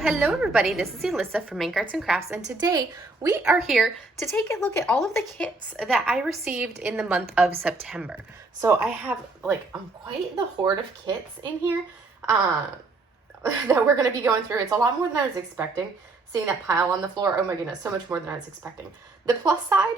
Hello everybody, this is Alyssa from Ink Arts and Crafts, and today we are here to take a look at all of the kits that I received in the month of September. So I have quite the hoard of kits in here that we're going to be going through. It's a lot more than I was expecting, seeing that pile on the floor. Oh my goodness, so much more than I was expecting. The plus side,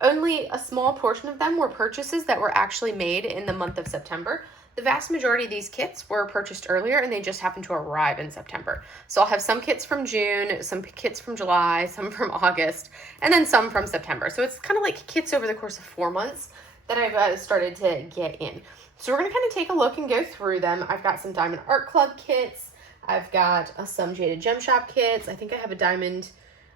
only a small portion of them were purchases that were actually made in the month of September. The vast majority of these kits were purchased earlier and they just happened to arrive in September. So I'll have some kits from June, some kits from July, some from August, and then some from September. So it's kind of like kits over the course of 4 months that I've started to get in. So we're going to kind of take a look and go through them. I've got some Diamond Art Club kits. I've got some Jaded Gem Shop kits. I think I have a Diamond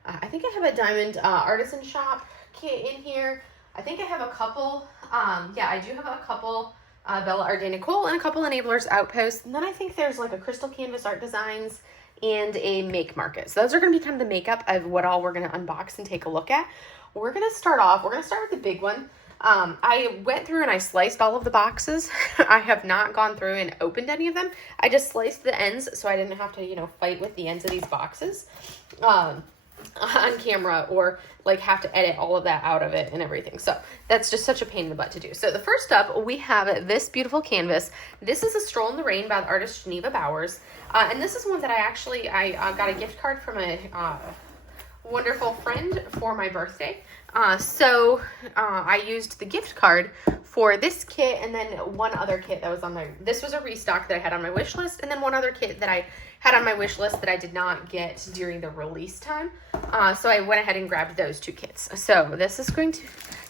Artisan Shop kit in here. I think I have a couple, I do have a couple Bella Art de Nicole and a couple Enablers Outposts. And then I think there's like a Crystal Canvas Art Designs and a Make Market. So those are going to be kind of the makeup of what all we're going to unbox and take a look at. We're going to start with the big one. I went through and I sliced all of the boxes. I have not gone through and opened any of them. I just sliced the ends so I didn't have to, fight with the ends of these boxes on camera or have to edit all of that out of it and everything. So that's just such a pain in the butt to do. So the first up, we have this beautiful canvas. This is A Stroll in the Rain by the artist Geneva Bowers. And this is one that I got a gift card from a wonderful friend for my birthday. So I used the gift card for this kit and then one other kit that was this was a restock that I had on my wish list, and then one other kit that I had on my wish list that I did not get during the release time. So I went ahead and grabbed those two kits. So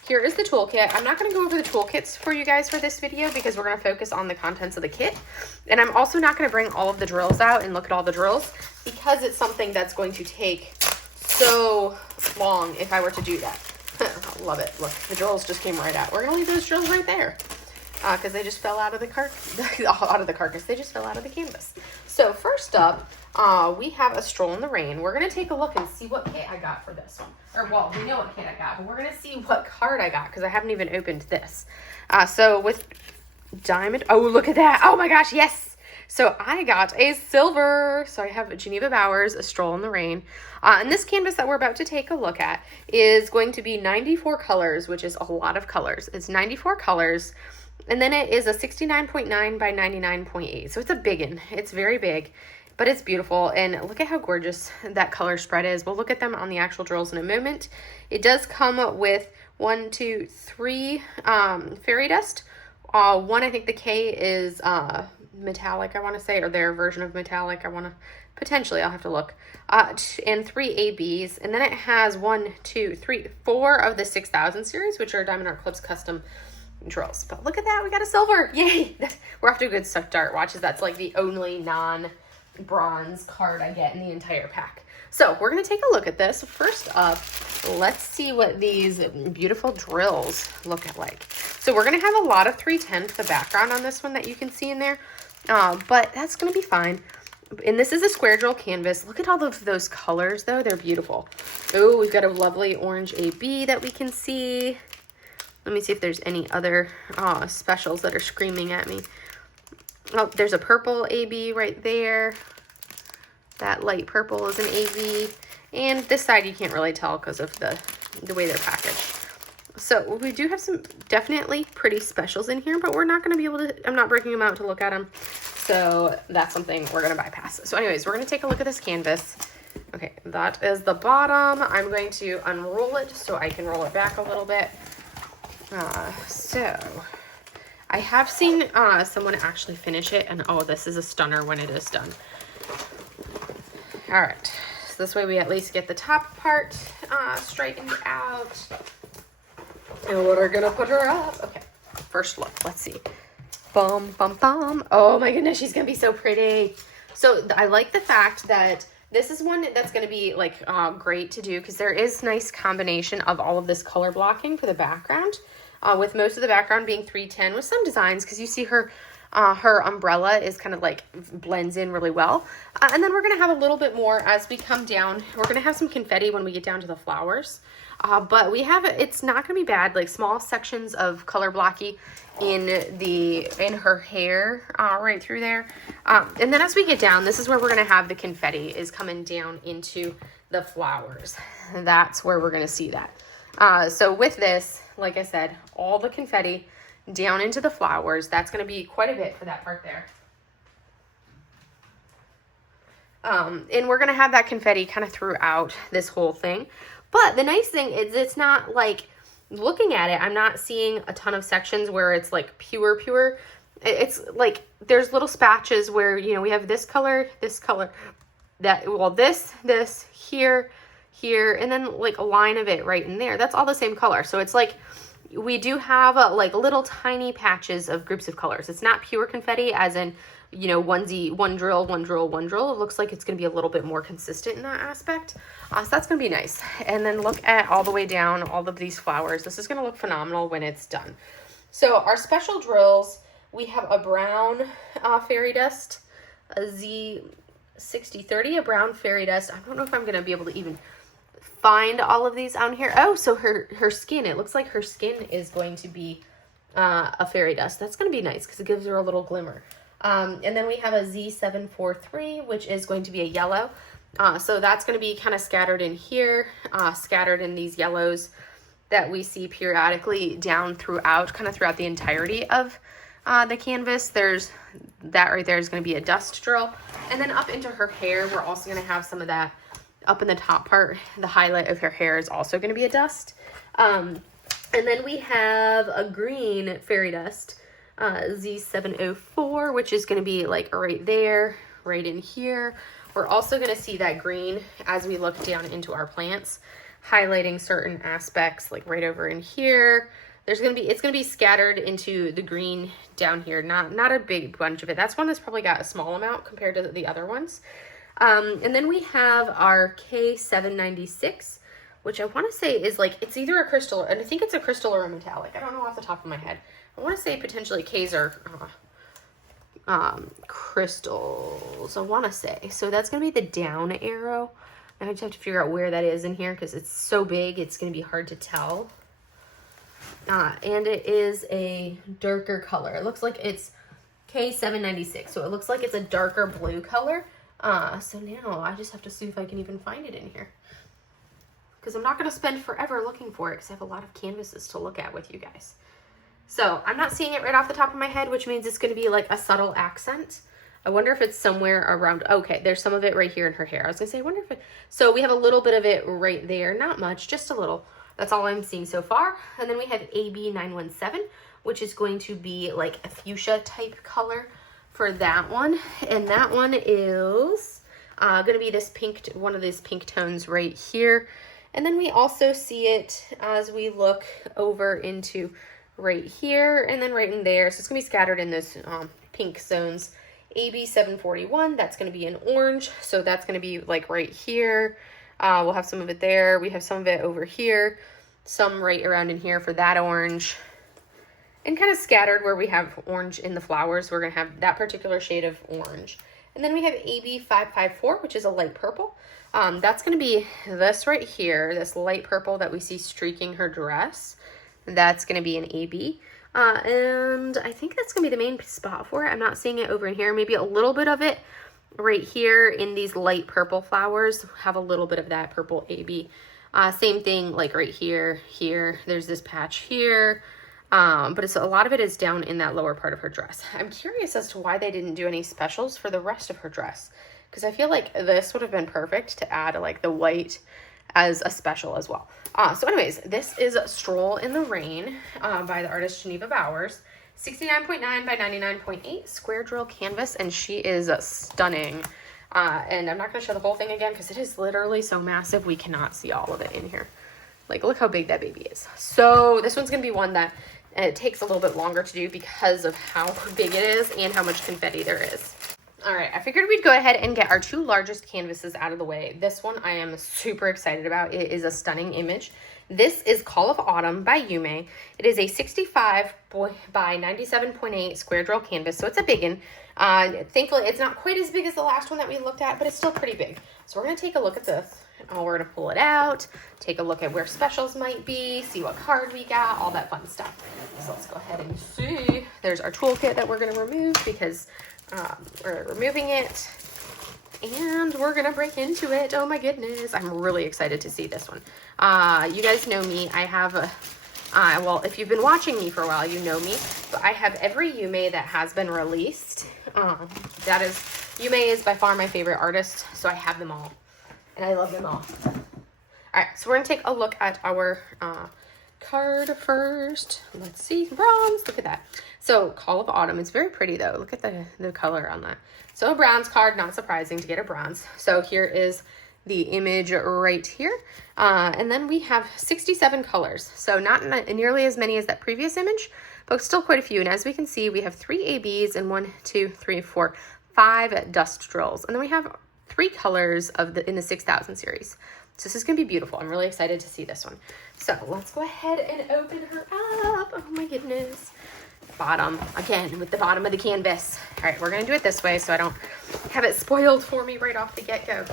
here is the toolkit. I'm not going to go over the toolkits for you guys for this video because we're going to focus on the contents of the kit. And I'm also not going to bring all of the drills out and look at all the drills because it's something that's going to take so long if I were to do that. I love it. Look, the drills just came right out. We're gonna leave those drills right there because they just fell out of the carcass. They just fell out of the canvas. So first up, we have A Stroll in the Rain. We're gonna take a look and see what kit I got for this one. Or well, we know what kit I got, but we're gonna see what card I got because I haven't even opened this. So with Diamond, oh look at that! Oh my gosh, yes! So I got a silver. So I have Geneva Bowers, A Stroll in the Rain. And this canvas that we're about to take a look at is going to be 94 colors, which is a lot of colors. It's 94 colors. And then it is a 69.9 by 99.8. So it's a big one. It's very big, but it's beautiful. And look at how gorgeous that color spread is. We'll look at them on the actual drills in a moment. It does come with 1, 2, 3 fairy dust. One, I think the K is metallic, I want to say, or their version of metallic. I'll have to look. And 3 ABs. And then it has 1, 2, 3, 4 of the 6000 series, which are Diamond Art Club's custom drills. But look at that, we got a silver. Yay! We're off to a good start. Watch, that's like the only non-bronze card I get in the entire pack. So we're going to take a look at this. First up, let's see what these beautiful drills look like. So we're going to have a lot of 310 for the background on this one that you can see in there. But that's going to be fine. And this is a square drill canvas. Look at all of those colors, though. They're beautiful. Oh, we've got a lovely orange AB that we can see. Let me see if there's any other specials that are screaming at me. Oh, there's a purple AB right there. That light purple is an AB. And this side you can't really tell because of the way they're packaged. So we do have some definitely pretty specials in here, but we're not going to be able to, I'm not breaking them out to look at them. So that's something we're going to bypass. So anyways, we're going to take a look at this canvas. Okay, that is the bottom. I'm going to unroll it so I can roll it back a little bit. So I have seen someone actually finish it, and oh, this is a stunner when it is done. All right, so this way we at least get the top part straightened out. And we're gonna put her up. Okay, first look, let's see. Bum, bum, bum. Oh my goodness, she's gonna be so pretty. So I like the fact that this is one that's gonna be great to do because there is nice combination of all of this color blocking for the background, with most of the background being 310 with some designs because you see her umbrella is kind of blends in really well. And then we're going to have a little bit more as we come down. We're going to have some confetti when we get down to the flowers. But we have, it's not going to be bad, like small sections of color blocky in her hair, right through there. And then as we get down, this is where we're going to have the confetti is coming down into the flowers. That's where we're going to see that. So with this, like I said, all the confetti down into the flowers, that's going to be quite a bit for that part there. And we're going to have that confetti kind of throughout this whole thing. But the nice thing is it's not like, looking at it, I'm not seeing a ton of sections where it's like pure. It's like there's little spatches where, you know, we have this color, that, well, this, here, and then like a line of it right in there. That's all the same color. So it's like we do have like little tiny patches of groups of colors. It's not pure confetti as in, you know, one drill. It looks like it's going to be a little bit more consistent in that aspect. So that's going to be nice. And then look at all the way down, all of these flowers. This is going to look phenomenal when it's done. So our special drills, we have a brown fairy dust, a Z6030, a brown fairy dust. I don't know if I'm going to be able to even find all of these out here. Oh, so her skin, it looks like her skin is going to be a fairy dust. That's going to be nice because it gives her a little glimmer. And then we have a Z743, which is going to be a yellow. So that's going to be kind of scattered in here, scattered in these yellows that we see periodically down throughout, kind of throughout the entirety of the canvas. There's that right there is going to be a dust drill. And then up into her hair, we're also going to have some of that up in the top part. The highlight of her hair is also going to be a dust. And then we have a green fairy dust. Z704, which is going to be like right there, right in here. We're also going to see that green as we look down into our plants, highlighting certain aspects like right over in here. It's going to be scattered into the green down here, not a big bunch of it. That's one that's probably got a small amount compared to the other ones. And then we have our K796, which I want to say is like, it's either a crystal, and I think it's a crystal or a metallic. I don't know off the top of my head. I want to say potentially K's are crystals, I want to say. So that's going to be the down arrow. I just have to figure out where that is in here because it's so big, it's going to be hard to tell. And it is a darker color. It looks like it's K796, so it looks like it's a darker blue color. So now I just have to see if I can even find it in here, because I'm not going to spend forever looking for it because I have a lot of canvases to look at with you guys. So I'm not seeing it right off the top of my head, which means it's going to be like a subtle accent. I wonder if it's somewhere around. Okay, there's some of it right here in her hair. I was going to say, I wonder if it, so we have a little bit of it right there. Not much, just a little. That's all I'm seeing so far. And then we have AB917, which is going to be like a fuchsia type color for that one. And that one is going to be this pink, one of these pink tones right here. And then we also see it as we look over into right here and then right in there. So it's going to be scattered in those pink zones. AB741, that's going to be in orange. So that's going to be like right here. We'll have some of it there. We have some of it over here. Some right around in here for that orange. And kind of scattered where we have orange in the flowers. We're going to have that particular shade of orange. And then we have AB554, which is a light purple. That's going to be this right here, this light purple that we see streaking her dress. That's going to be an AB. And I think that's going to be the main spot for it. I'm not seeing it over in here. Maybe a little bit of it right here in these light purple flowers. Have a little bit of that purple AB. Same thing like right here, here. There's this patch here. But it's, a lot of it is down in that lower part of her dress. I'm curious as to why they didn't do any specials for the rest of her dress, because I feel like this would have been perfect to add like the white as a special as well. So anyways, this is Stroll in the Rain by the artist Geneva Bowers. 69.9 by 99.8 square drill canvas, and she is stunning. And I'm not going to show the whole thing again because it is literally so massive we cannot see all of it in here. Like, look how big that baby is. So this one's going to be one that it takes a little bit longer to do because of how big it is and how much confetti there is. All right, I figured we'd go ahead and get our two largest canvases out of the way. This one I am super excited about. It is a stunning image. This is Call of Autumn by Yume. It is a 65 by 97.8 square drill canvas, so it's a big one. Thankfully, it's not quite as big as the last one that we looked at, but it's still pretty big. So we're going to take a look at this we're gonna pull it out, take a look at where specials might be, see what card we got, all that fun stuff. So let's go ahead and see. There's our toolkit that we're gonna remove because we're removing it. And we're gonna break into it. Oh my goodness, I'm really excited to see this one. You guys know me, I have a, well, if you've been watching me for a while, you know me, but I have every Yume that has been released. That is, Yume is by far my favorite artist, so I have them all, and I love them all. All right, so we're gonna take a look at our card first. Let's see, bronze, look at that. So Call of Autumn, it's very pretty though. Look at the color on that. So a bronze card, not surprising to get a bronze. So here is the image right here. And then we have 67 colors. So not nearly as many as that previous image, but still quite a few. And as we can see, we have 3 ABs and 5 dust drills. And then we have 3 colors in the 6000 series. So this is gonna be beautiful. I'm really excited to see this one. So let's go ahead and open her up. Oh my goodness. Bottom, again, with the bottom of the canvas. All right, we're gonna do it this way so I don't have it spoiled for me right off the get-go.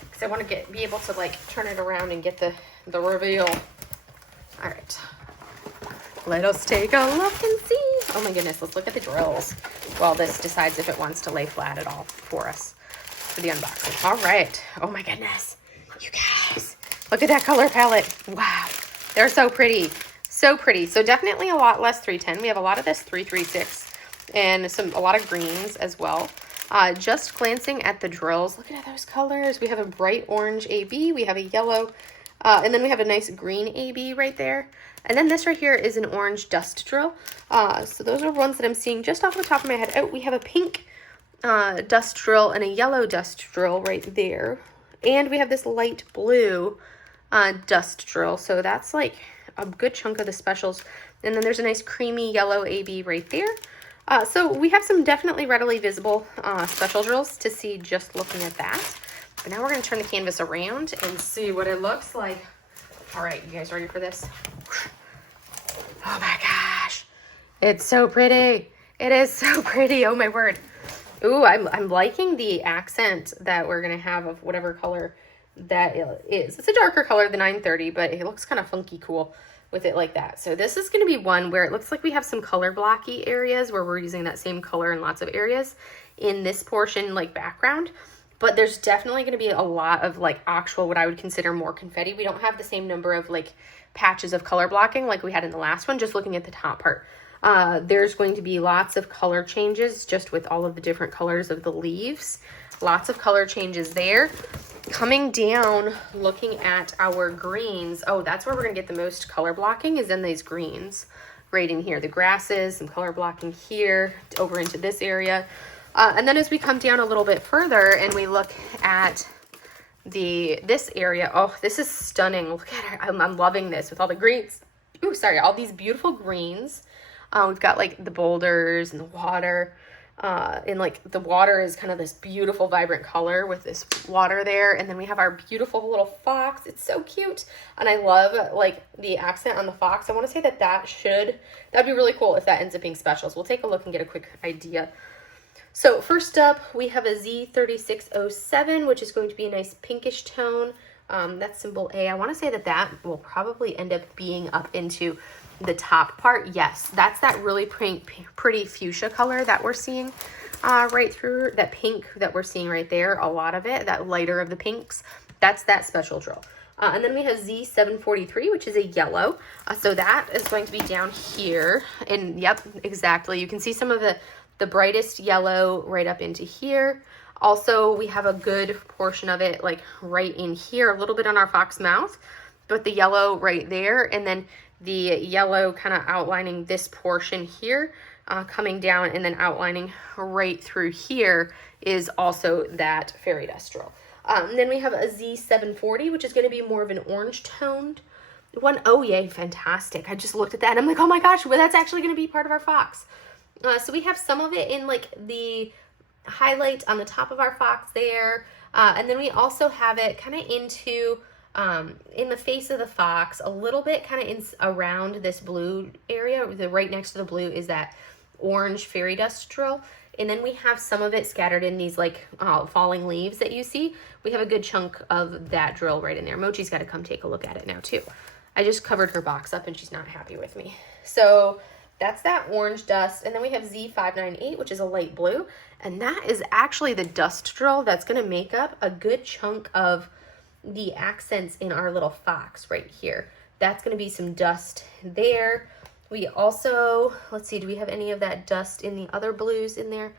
Because I wanna be able to like turn it around and get the reveal. All right, let us take a look and see. Oh my goodness, let's look at the drills while this decides if it wants to lay flat at all for us for the unboxing. All right, oh my goodness. You guys, look at that color palette. Wow, they're so pretty. So pretty. So definitely a lot less 310. We have a lot of this 336 and a lot of greens as well. Just glancing at the drills, look at those colors. We have a bright orange AB, we have a yellow, and then we have a nice green AB right there. And then this right here is an orange dust drill. So those are ones that I'm seeing just off the top of my head. Oh, we have a pink dust drill and a yellow dust drill right there. And we have this light blue dust drill. So that's like a good chunk of the specials. And then there's a nice creamy yellow AB right there. So we have some definitely readily visible special drills to see just looking at that. But now we're going to turn the canvas around and see what it looks like. All right, you guys ready for this? Oh my gosh. It's so pretty. It is so pretty. Oh my word. Ooh, I'm liking the accent that we're going to have of whatever color that is. It's a darker color than 930, but it looks kind of funky cool with it like that. So this is going to be one where it looks like we have some color blocky areas where we're using that same color in lots of areas in this portion, like background. But there's definitely going to be a lot of like actual, what I would consider more confetti. We don't have the same number of like patches of color blocking like we had in the last one, just looking at the top part. There's going to be lots of color changes just with all of the different colors of the leaves. Lots of color changes there. Coming down, looking at our greens. Oh, that's where we're going to get the most color blocking, is in these greens. Right in here. The grasses, some color blocking here, over into this area. And then as we come down a little bit further and we look at this area. Oh, this is stunning. Look at it. I'm loving this with all the greens. Ooh, sorry. All these beautiful greens. We've got like the boulders and the water. And like the water is kind of this beautiful vibrant color with this water there, and then we have our beautiful little fox. It's so cute, and I love like the accent on the fox. I want to say that'd be really cool if that ends up being specials. We'll take a look and get a quick idea. So first up we have a Z3607, which is going to be a nice pinkish tone. That's symbol A. I want to say that will probably end up being up into the top part. Yes, that's that really pretty fuchsia color that we're seeing right through, that pink that we're seeing right there. A lot of it, that lighter of the pinks, that's that special drill. And then we have Z743, which is a yellow. So that is going to be down here. And yep, exactly. You can see some of the brightest yellow right up into here. Also, we have a good portion of it like right in here, a little bit on our fox mouth, but the yellow right there. And then the yellow kind of outlining this portion here, coming down and then outlining right through here is also that fairy dust drill. Then we have a Z740, which is going to be more of an orange toned one. Oh yay, fantastic. I just looked at that and I'm like, oh my gosh, well, that's actually going to be part of our fox. So we have some of it in like the highlight on the top of our fox there. And then we also have it kind of into in the face of the fox, a little bit kind of around this blue area. Right next to the blue is that orange fairy dust drill. And then we have some of it scattered in these like falling leaves that you see. We have a good chunk of that drill right in there. Mochi's got to come take a look at it now too. I just covered her box up and she's not happy with me. So that's that orange dust. And then we have Z598, which is a light blue. And that is actually the dust drill that's going to make up a good chunk of the accents in our little fox right here. That's going to be some dust there. We also, let's see, do we have any of that dust in the other blues in there?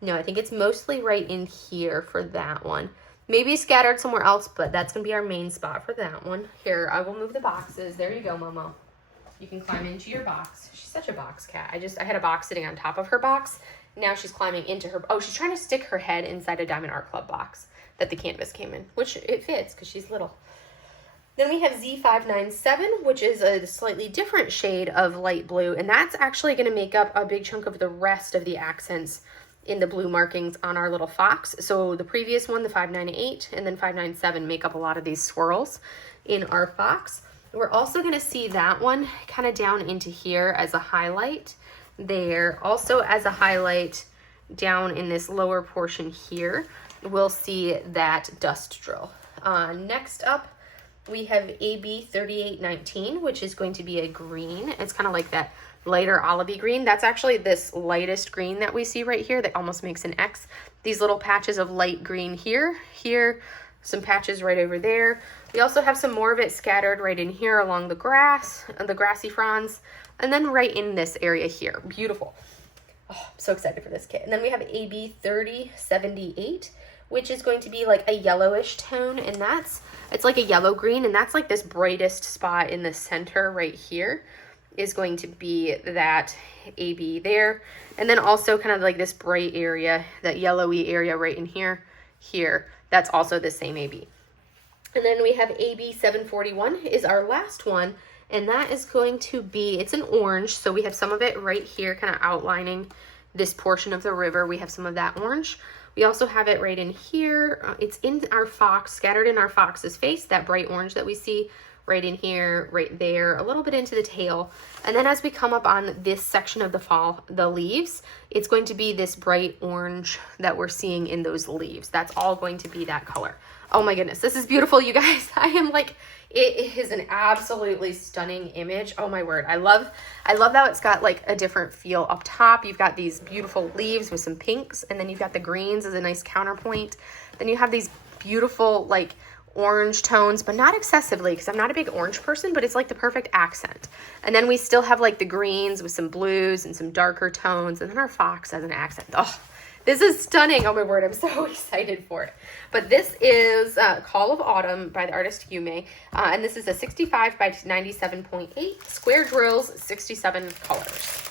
No, I think it's mostly right in here for that one. Maybe scattered somewhere else, but that's going to be our main spot for that one. Here, I will move the boxes. There you go, Momo. You can climb into your box. She's such a box cat. I had a box sitting on top of her box. Now she's climbing into her, oh, she's trying to stick her head inside a Diamond Art Club box that the canvas came in, which it fits because she's little. Then we have Z597, which is a slightly different shade of light blue, and that's actually going to make up a big chunk of the rest of the accents in the blue markings on our little fox. So the previous one, the 598, and then 597 make up a lot of these swirls in our fox. We're also going to see that one kind of down into here as a highlight there. Also as a highlight down in this lower portion here, we'll see that dust drill. Next up, we have AB3819, which is going to be a green. It's kind of like that lighter olivey green. That's actually this lightest green that we see right here that almost makes an X. These little patches of light green here, some patches right over there. We also have some more of it scattered right in here along the grass, the grassy fronds, and then right in this area here. Beautiful. Oh, I'm so excited for this kit. And then we have AB3078, which is going to be like a yellowish tone, and it's like a yellow green, and that's like this brightest spot in the center right here is going to be that AB there. And then also kind of like this bright area, that yellowy area right in here, that's also the same AB. And then we have AB741 is our last one, and that is going to be, it's an orange, so we have some of it right here kind of outlining this portion of the river. We have some of that orange. We also have it right in here. It's in our fox, scattered in our fox's face, that bright orange that we see right in here, right there, a little bit into the tail. And then as we come up on this section of the leaves, it's going to be this bright orange that we're seeing in those leaves. That's all going to be that color. Oh my goodness, this is beautiful, you guys. I am like, it is an absolutely stunning image. Oh my word. I love how it's got like a different feel up top. You've got these beautiful leaves with some pinks, and then you've got the greens as a nice counterpoint. Then you have these beautiful like orange tones, but not excessively because I'm not a big orange person, but it's like the perfect accent. And then we still have like the greens with some blues and some darker tones, and then our fox as an accent. Oh, this is stunning. Oh my word, I'm so excited for it. But this is Call of Autumn by the artist Yume. And this is a 65 by 97.8 square drills, 67 colors.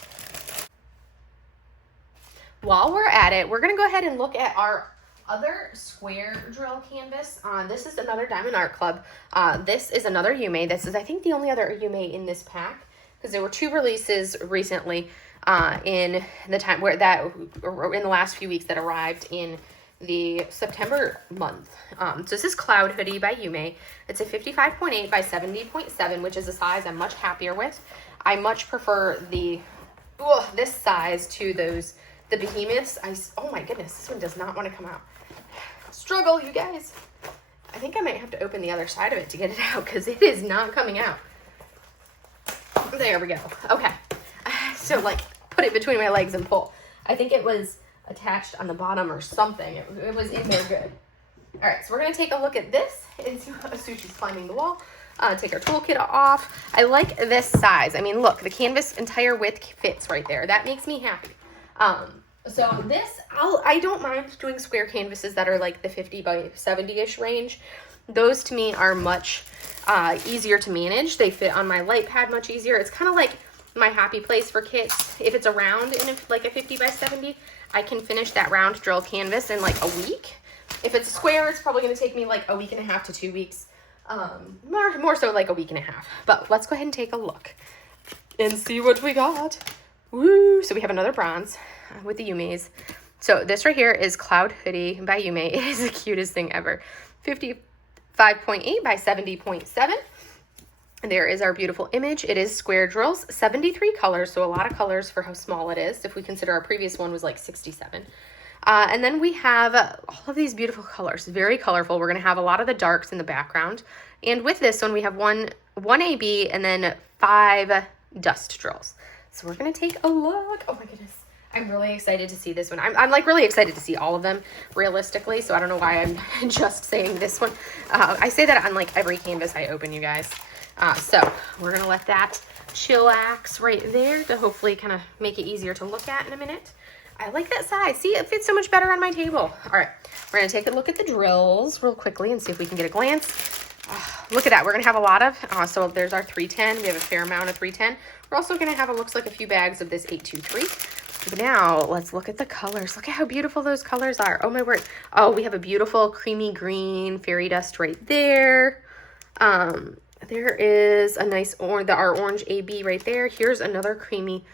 While we're at it, we're going to go ahead and look at our other square drill canvas. This is another Diamond Art Club. This is another Yume. This is, I think, the only other Yume in this pack, because there were 2 releases recently in the last few weeks that arrived in the September month. So this is Cloud Hoodie by Yume. It's a 55.8 by 70.7, which is a size I'm much happier with. I much prefer this size to the behemoths. Oh my goodness, this one does not want to come out. Struggle, you guys. I think I might have to open the other side of it to get it out because it is not coming out. There we go. Okay. So like put it between my legs and pull. I think it was attached on the bottom or something. It was in there good. All right, so we're going to take a look at this. Suchi's climbing the wall. Take our toolkit off. I like this size. I mean, look, the canvas entire width fits right there. That makes me happy. So this, I don't mind doing square canvases that are like the 50 by 70-ish range. Those to me are much easier to manage. They fit on my light pad much easier. It's kind of like my happy place for kits. If it's a round in like a 50 by 70, I can finish that round drill canvas in like a week. If it's a square, it's probably going to take me like a week and a half to 2 weeks. More so like a week and a half. But let's go ahead and take a look and see what we got. Woo! So we have another bronze with the Yumes. So this right here is Cloud Hoodie by Yume. It is the cutest thing ever. 55.8 by 70.7. There is our beautiful image. It is square drills, 73 colors, so a lot of colors for how small it is. If we consider our previous one was like 67. And then we have all of these beautiful colors, very colorful. We're going to have a lot of the darks in the background. And with this one, we have one AB and then 5 dust drills. So we're going to take a look. Oh my goodness. I'm really excited to see this one. I'm like really excited to see all of them realistically. So I don't know why I'm just saying this one. I say that on like every canvas I open, you guys. So we're going to let that chillax right there to hopefully kind of make it easier to look at in a minute. I like that size. See, it fits so much better on my table. All right, we're going to take a look at the drills real quickly and see if we can get a glance. Look at that. We're going to have a lot of, so there's our 310. We have a fair amount of 310. We're also going to have, it looks like a few bags of this 823. But now let's look at the colors. Look at how beautiful those colors are. Oh my word. Oh, we have a beautiful creamy green fairy dust right there. There is a nice our orange AB right there. Here's another creamy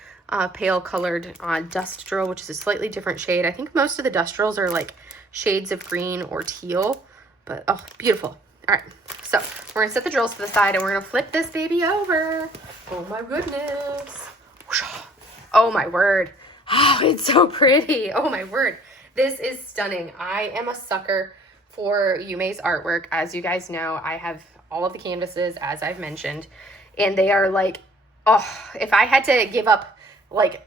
pale colored dust drill, which is a slightly different shade. I think most of the dust drills are like shades of green or teal, but oh, beautiful. All right, so we're gonna set the drills to the side and we're gonna flip this baby over. Oh my goodness. Oh my word. Oh, it's so pretty. Oh my word. This is stunning. I am a sucker for Yume's artwork. As you guys know, I have all of the canvases, as I've mentioned, and they are like, oh, if I had to give up, like,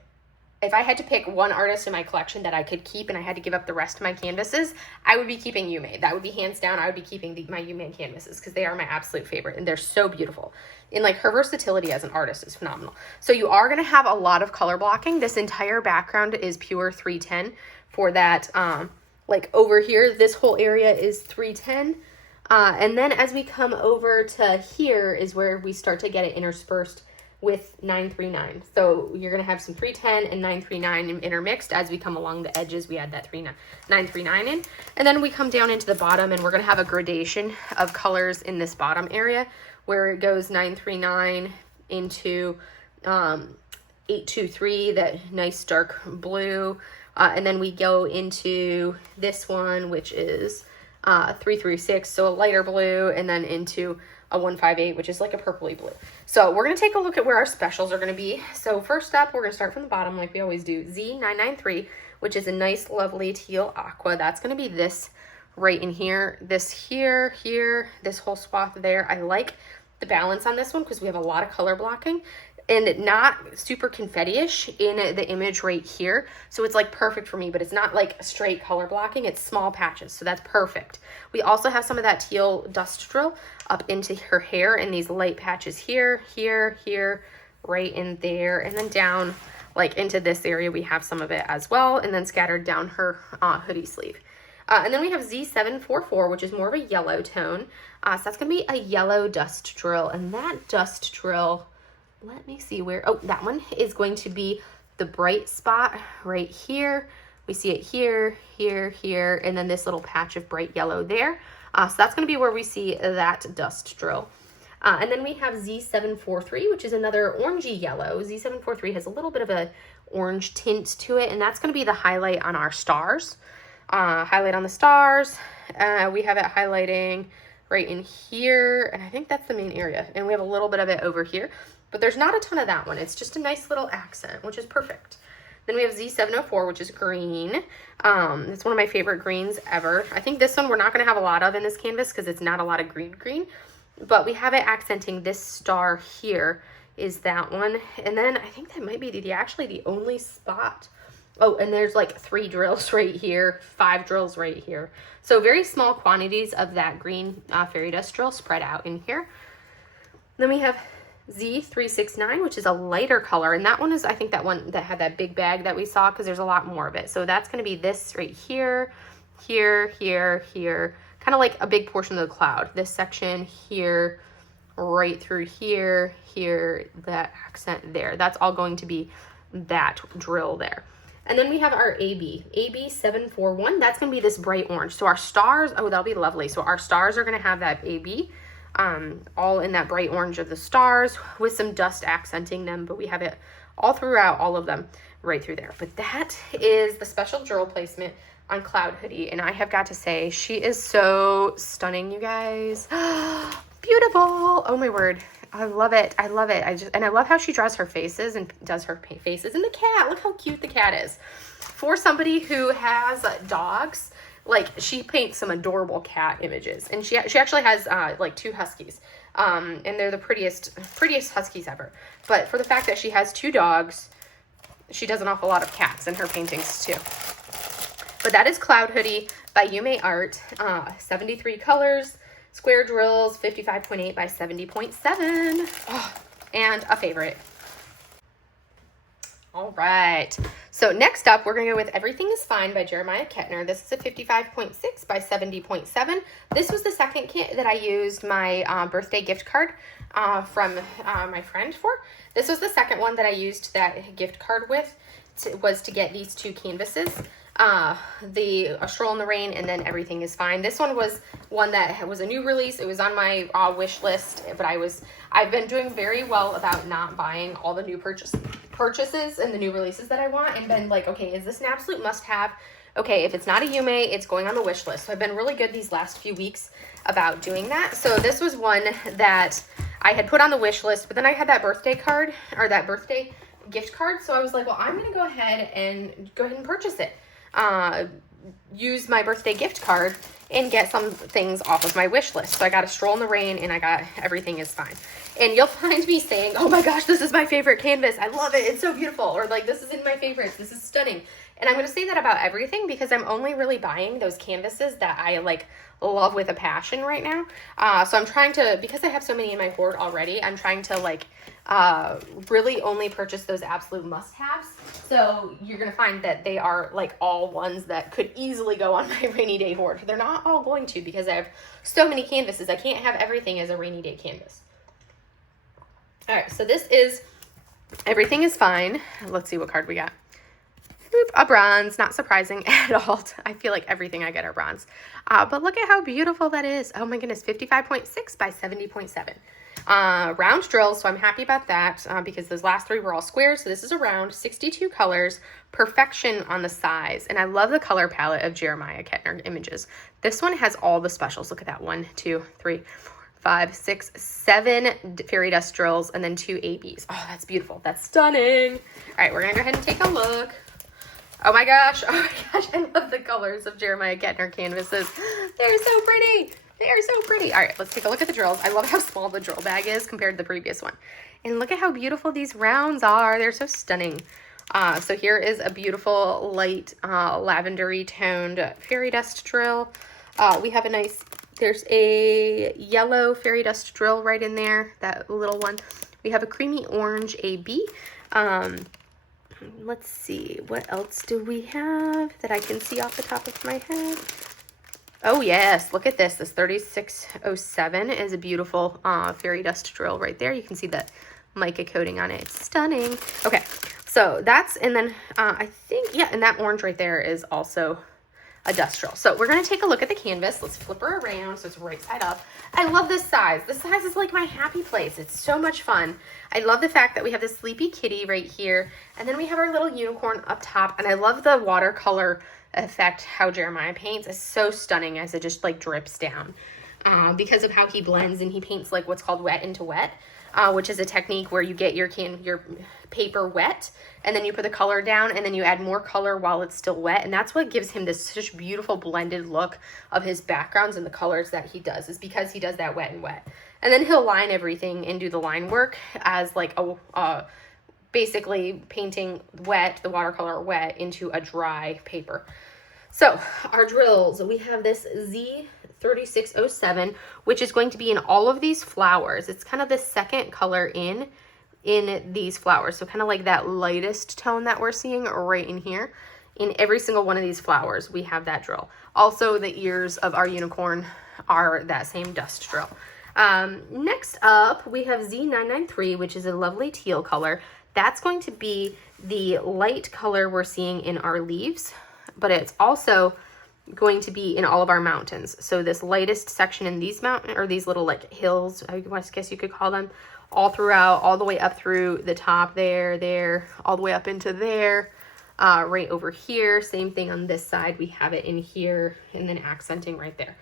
if I had to pick one artist in my collection that I could keep and I had to give up the rest of my canvases, I would be keeping Yume. That would be hands down. I would be keeping my Yume canvases because they are my absolute favorite and they're so beautiful. And like her versatility as an artist is phenomenal. So you are going to have a lot of color blocking. This entire background is pure 310 for that. Like over here, this whole area is 310. And then as we come over to here is where we start to get it interspersed with 939. So you're going to have some 310 and 939 intermixed. As we come along the edges, we add that 939 in. And then we come down into the bottom and we're going to have a gradation of colors in this bottom area where it goes 939 into 823, that nice dark blue. And then we go into this one, which is 336, so a lighter blue, and then into a 158, which is like a purpley blue. So we're going to take a look at where our specials are going to be. So first up, we're going to start from the bottom like we always do. Z993, which is a nice, lovely teal aqua. That's going to be this right in here. This here, this whole swath there. I like the balance on this one because we have a lot of color blocking and not super confetti-ish in the image right here. So it's like perfect for me, but it's not like straight color blocking. It's small patches, so that's perfect. We also have some of that teal dust drill up into her hair and these light patches here, right in there, and then down like into this area we have some of it as well, and then scattered down her hoodie sleeve. And then we have Z744, which is more of a yellow tone. So that's going to be a yellow dust drill, and that dust drill, let me see where, oh, that one is going to be the bright spot right here. We see it here, and then this little patch of bright yellow there. So that's going to be where we see that dust drill. And then we have Z743, which is another orangey yellow. Z743 has a little bit of a orange tint to it, and that's going to be the highlight on our stars. Highlight on the stars. We have it highlighting right in here, and I think that's the main area. And we have a little bit of it over here, but there's not a ton of that one. It's just a nice little accent, which is perfect. Then we have Z704, which is green. It's one of my favorite greens ever. I think this one we're not going to have a lot of in this canvas because it's not a lot of green, but we have it accenting this star here is that one. And then I think that might be actually the only spot. Oh, and there's like 3 drills right here, 5 drills right here. So very small quantities of that green fairy dust drill spread out in here. Then we have Z369, which is a lighter color. And that one is, I think, that one that had that big bag that we saw because there's a lot more of it. So that's going to be this right here, here, kind of like a big portion of the cloud. This section here, right through here, that accent there. That's all going to be that drill there. And then we have our AB741. That's going to be this bright orange. So our stars, oh, that'll be lovely. So our stars are going to have that AB, all in that bright orange of the stars with some dust accenting them. But we have it all throughout, all of them right through there. But that is the special drill placement on Cloud Hoodie. And I have got to say, she is so stunning, you guys. Beautiful. Oh, my word. I love it. I love it. And I love how she draws her faces and does her faces. And the cat, look how cute the cat is. For somebody who has dogs, like she paints some adorable cat images. And she actually has like 2 huskies. And they're the prettiest huskies ever. But for the fact that she has 2 dogs, she does an awful lot of cats in her paintings too. But that is Cloud Hoodie by Yume Art. 73 colors, square drills, 55.8 by 70.7. Oh, and a favorite. All right. So next up, we're going to go with Everything is Fine by Jeremiah Kettner. This is a 55.6 by 70.7. This was the second kit that I used my birthday gift card from my friend for. This was the second one that I used that gift card with, was to get these 2 canvases. A Stroll in the Rain, and then Everything is Fine. This one was one that was a new release. It was on my wish list, but I've been doing very well about not buying all the new purchases and the new releases that I want, and been like, okay, is this an absolute must-have? Okay, if it's not a Yume, it's going on the wish list. So I've been really good these last few weeks about doing that. So this was one that I had put on the wish list, but then I had that birthday card, or that birthday gift card, so I was like, well, I'm going to go ahead and purchase it. Use my birthday gift card and get some things off of my wish list. So I got a Stroll in the Rain, and I got Everything is Fine. And you'll find me saying, oh my gosh, this is my favorite canvas. I love it. It's so beautiful. Or like, this is in my favorites. This is stunning. And I'm going to say that about everything because I'm only really buying those canvases that I like love with a passion right now. So I'm trying to, because I have so many in my hoard already, I'm trying to like really only purchase those absolute must-haves. So you're going to find that they are like all ones that could easily go on my rainy day hoard. They're not all going to, because I have so many canvases. I can't have everything as a rainy day canvas. All right, so this is Everything is Fine. Let's see what card we got. Oop, a bronze, not surprising at all. I feel like everything I get are bronze. But look at how beautiful that is. Oh my goodness, 55.6 by 70.7. Round drills, so I'm happy about that because those last 3 were all squares. So this is a round, 62 colors, perfection on the size. And I love the color palette of Jeremiah Kettner images. This one has all the specials. Look at that, 1, 2, 3, 4, 5, 6, 7 fairy dust drills, and then 2 ABs. Oh, that's beautiful. That's stunning. All right, we're going to go ahead and take a look. Oh my gosh, I love the colors of Jeremiah Kettner canvases. They're so pretty. They are so pretty. All right, let's take a look at the drills. I love how small the drill bag is compared to the previous one. And look at how beautiful these rounds are. They're so stunning. So here is a beautiful light lavendery toned fairy dust drill. We have a nice, there's a yellow fairy dust drill right in there, that little one. We have a creamy orange AB. Let's see, what else do we have that I can see off the top of my head? Oh yes, look at this. This 3607 is a beautiful fairy dust drill right there. You can see the mica coating on it. It's stunning. Okay, so that's, and then I think, yeah, and that orange right there is also a dust drill. So we're going to take a look at the canvas. Let's flip her around so it's right side up. I love this size. This size is like my happy place. It's so much fun. I love the fact that we have this sleepy kitty right here, and then we have our little unicorn up top, and I love the watercolor effect how Jeremiah paints. Is so stunning as it just like drips down because of how he blends, and he paints like what's called wet into wet, which is a technique where you get your paper wet, and then you put the color down, and then you add more color while it's still wet, and that's what gives him this such beautiful blended look of his backgrounds and the colors that he does, is because he does that wet and wet. And then he'll line everything and do the line work as like a basically painting wet, the watercolor wet, into a dry paper. So our drills, we have this Z3607, which is going to be in all of these flowers. It's kind of the second color in these flowers. So kind of like that lightest tone that we're seeing right in here. In every single one of these flowers, we have that drill. Also, the ears of our unicorn are that same dust drill. Next up, we have Z993, which is a lovely teal color. That's going to be the light color we're seeing in our leaves, but it's also going to be in all of our mountains. So this lightest section in these mountain, or these little like hills, I guess you could call them, all throughout, all the way up through the top there, all the way up into there, right over here. Same thing on this side. We have it in here and then accenting right there.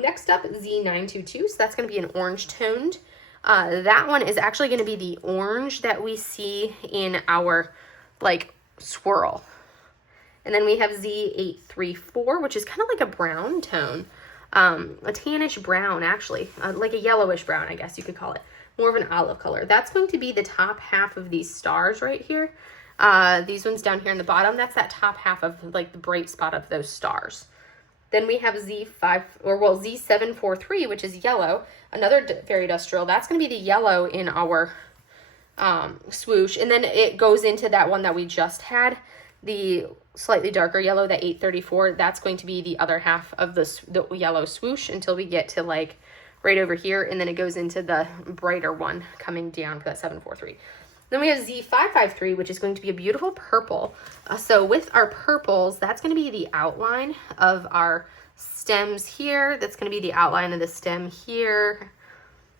Next up, Z922. So that's going to be an orange toned That one is actually going to be the orange that we see in our like swirl. And then we have Z834, which is kind of like a brown tone, a tannish brown actually, like a yellowish brown, I guess you could call it, more of an olive color. That's going to be the top half of these stars right here. These ones down here in the bottom, that's that top half of like the bright spot of those stars. Then we have Z743, which is yellow, another fairy dust drill. That's going to be the yellow in our swoosh. And then it goes into that one that we just had, the slightly darker yellow, that 834. That's going to be the other half of the yellow swoosh until we get to like right over here. And then it goes into the brighter one coming down for that 743. Then we have Z553, which is going to be a beautiful purple. So with our purples, that's going to be the outline of our stems here. That's going to be the outline of the stem here.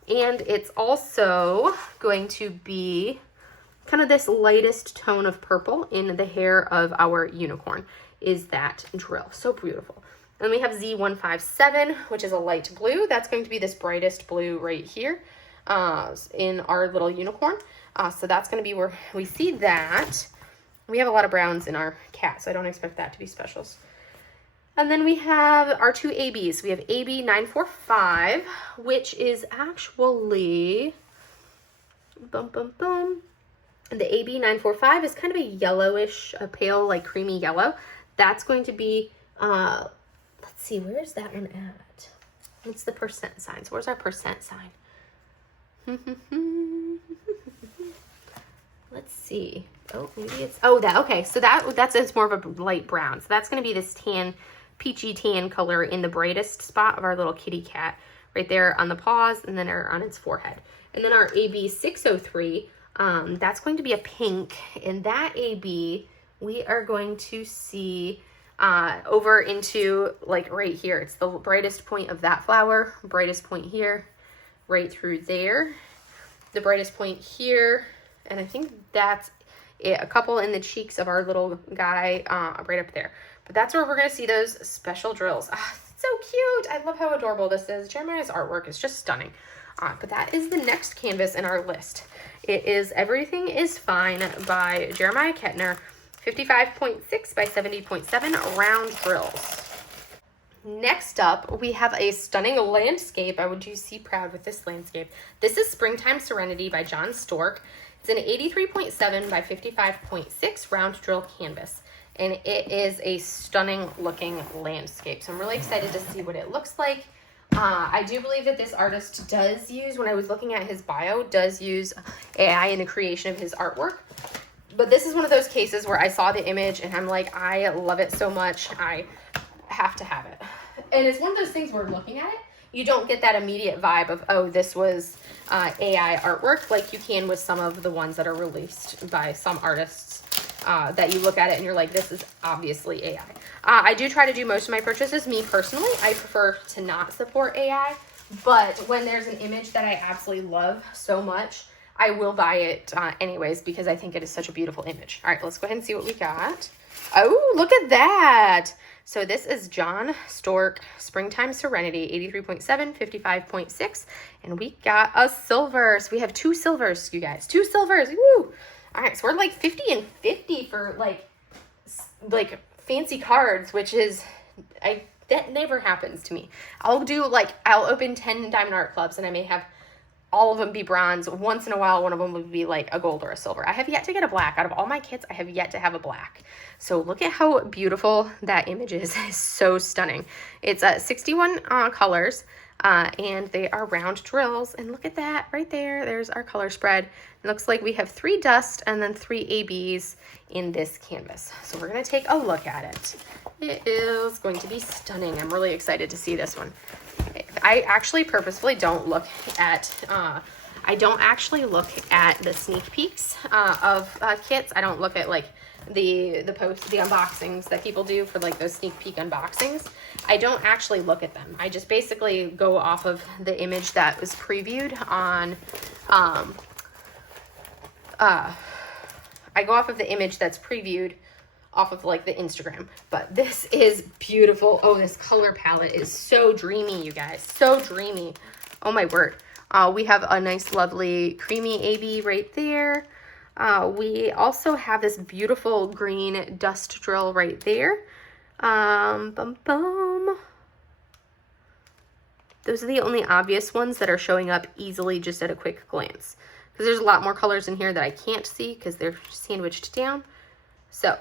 And it's also going to be kind of this lightest tone of purple in the hair of our unicorn is that drill. So beautiful. Then we have Z157, which is a light blue. That's going to be this brightest blue right here in our little unicorn. So that's going to be where we see that. We have a lot of browns in our cat, so I don't expect that to be specials. And then we have our two ABs. We have AB945, which is actually, the AB945 is kind of a yellowish, a pale, like creamy yellow. That's going to be, let's see, where's that one at? What's the percent sign? So where's our percent sign? Let's see. Oh, maybe it's, oh, that, okay. So it's more of a light brown. So that's going to be this peachy tan color in the brightest spot of our little kitty cat right there on the paws and then on its forehead. And then our AB603, that's going to be a pink. And that AB, we are going to see over into like right here. It's the brightest point of that flower, brightest point here, right through there, the brightest point here. And I think that's it, a couple in the cheeks of our little guy right up there. But that's where we're going to see those special drills. So cute. I love how adorable this is. Jeremiah's artwork is just stunning. But that is the next canvas in our list. It is Everything is Fine by Jeremiah Kettner, 55.6 by 70.7 round drills. Next up, we have a stunning landscape. I would see proud with this landscape. This is Springtime Serenity by John Stork. It's an 83.7 by 55.6 round drill canvas, and it is a stunning looking landscape. So I'm really excited to see what it looks like. I do believe that this artist does use, when I was looking at his bio, does use AI in the creation of his artwork. But this is one of those cases where I saw the image and I'm like, I love it so much, I have to have it. And it's one of those things where looking at it, you don't get that immediate vibe of, oh, this was AI artwork like you can with some of the ones that are released by some artists that you look at it and you're like, this is obviously AI. I do try to do most of my purchases. Me personally, I prefer to not support AI, but when there's an image that I absolutely love so much, I will buy it anyways because I think it is such a beautiful image. All right, let's go ahead and see what we got. Oh, look at that. So this is John Stork Springtime Serenity, 83.7, 55.6, and we got a silver. So we have two silvers, you guys. Two silvers. Woo! All right, so we're like 50 and 50 for like fancy cards, which is, that never happens to me. I'll open 10 Diamond Art Clubs and I may have all of them be bronze. Once in a while, one of them would be like a gold or a silver. I have yet to get a black. Out of all my kits, I have yet to have a black. So look at how beautiful that image is. It's so stunning. It's 61 colors, and they are round drills. And look at that right there. There's our color spread. It looks like we have 3 dust and then 3 ABs in this canvas. So we're going to take a look at it. It is going to be stunning. I'm really excited to see this one. I actually purposefully don't look at, the sneak peeks of kits. I don't look at like the unboxings that people do for like those sneak peek unboxings. I don't actually look at them. I just basically go off of the image that was previewed on, I go off of the image that's previewed off of like the Instagram. But this is beautiful. Oh, this color palette is so dreamy, you guys. So dreamy. Oh my word. We have a nice, lovely, creamy AB right there. We also have this beautiful green dust drill right there. Bum, bum. Those are the only obvious ones that are showing up easily just at a quick glance. Because there's a lot more colors in here that I can't see because they're sandwiched down. So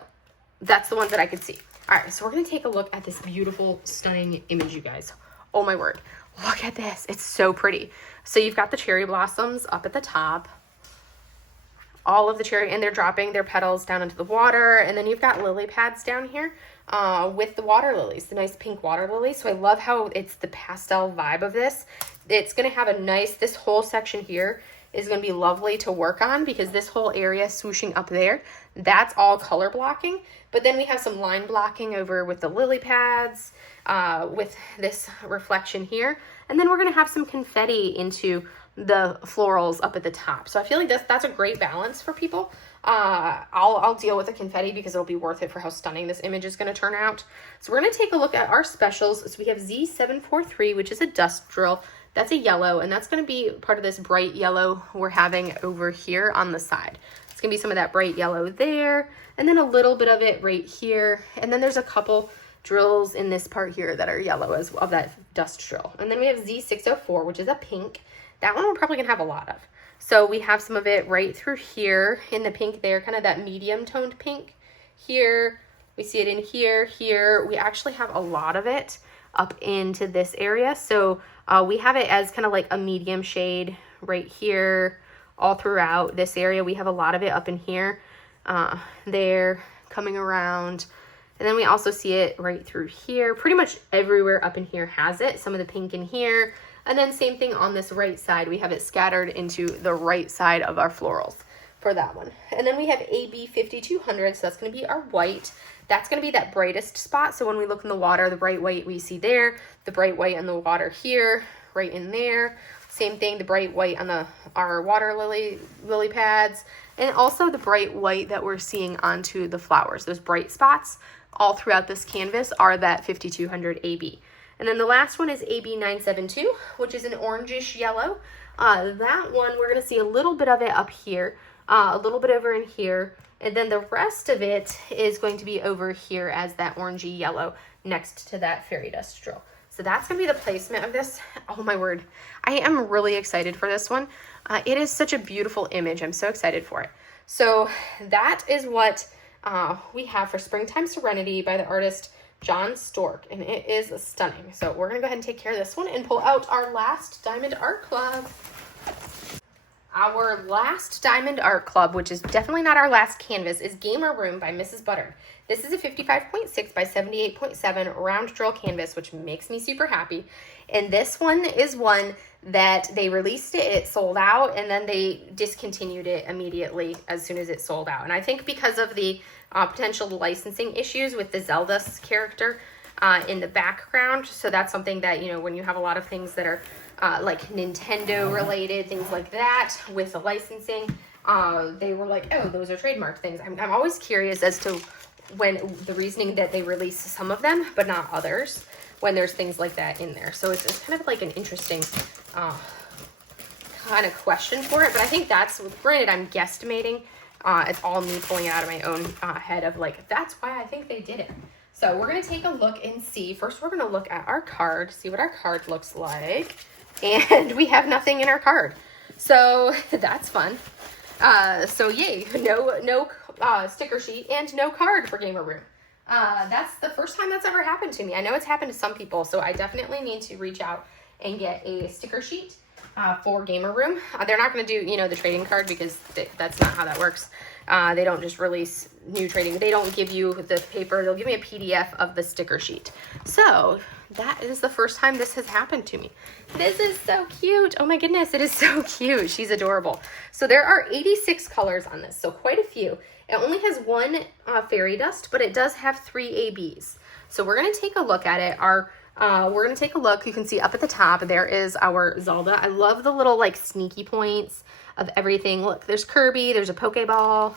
that's the ones that I could see. All right, so we're going to take a look at this beautiful, stunning image, you guys. Oh my word. Look at this. It's so pretty. So you've got the cherry blossoms up at the top. All of the cherry, and they're dropping their petals down into the water. And then you've got lily pads down here with the water lilies, the nice pink water lilies. So I love how it's the pastel vibe of this. It's going to have a nice, this whole section here is going to be lovely to work on because this whole area swooshing up there, that's all color blocking. But then we have some line blocking over with the lily pads, with this reflection here. And then we're going to have some confetti into the florals up at the top. So I feel like that's a great balance for people. I'll deal with the confetti because it'll be worth it for how stunning this image is going to turn out. So we're going to take a look at our specials. So we have Z743, which is a dust drill. That's a yellow, and that's going to be part of this bright yellow we're having over here on the side. It's going to be some of that bright yellow there, and then a little bit of it right here. And then there's a couple drills in this part here that are yellow as well, of that dust drill. And then we have Z604, which is a pink. That one we're probably going to have a lot of. So we have some of it right through here in the pink there, kind of that medium toned pink. Here, we see it in here, here. We actually have a lot of it up into this area. So we have it as kind of like a medium shade right here, all throughout this area. We have a lot of it up in here, there, coming around. And then we also see it right through here. Pretty much everywhere up in here has it. Some of the pink in here. And then same thing on this right side. We have it scattered into the right side of our florals for that one. And then we have AB 5200. So that's going to be our white. That's going to be that brightest spot. So when we look in the water, the bright white we see there, the bright white in the water here, right in there. Same thing, the bright white on our water lily pads. And also the bright white that we're seeing onto the flowers. Those bright spots all throughout this canvas are that 5200 AB. And then the last one is AB 972, which is an orangish yellow. That one, we're going to see a little bit of it up here, a little bit over in here. And then the rest of it is going to be over here as that orangey yellow next to that fairy dust drill. So that's going to be the placement of this. Oh my word. I am really excited for this one. It is such a beautiful image. I'm so excited for it. So that is what we have for Springtime Serenity by the artist John Stork, and it is stunning. So we're going to go ahead and take care of this one and pull out our last Diamond Art Club. Our last Diamond Art Club, which is definitely not our last canvas, is Gamer Room by Mrs. Butter. This is a 55.6 by 78.7 round drill canvas, which makes me super happy. And this one is one that they released it sold out, and then they discontinued it immediately as soon as it sold out. And I think because of the potential licensing issues with the Zelda character in the background. So that's something that, you know, when you have a lot of things that are like Nintendo related, things like that with the licensing, they were like, oh, those are trademark things. I'm always curious as to when the reasoning that they release some of them, but not others, when there's things like that in there. So it's kind of like an interesting kind of question for it. But I think that's, granted, I'm guesstimating. It's all me pulling it out of my own head of like, that's why I think they did it. So we're going to take a look and see. First, we're going to look at our card, see what our card looks like. And we have nothing in our card. So that's fun. So yay, no sticker sheet and no card for Gamer Room. That's the first time that's ever happened to me. I know it's happened to some people, so I definitely need to reach out and get a sticker sheet for Gamer Room. They're not going to do, you know, the trading card because that's not how that works. They don't just release new trading. They don't give you the paper. They'll give me a PDF of the sticker sheet. So that is the first time this has happened to me. This is so cute. Oh my goodness, it is so cute. She's adorable. So there are 86 colors on this, so quite a few. It only has one fairy dust, but it does have 3 ABs. So we're going to take a look at it. We're going to take a look. You can see up at the top, there is our Zelda. I love the little like sneaky points of everything. Look, there's Kirby, there's a Pokeball.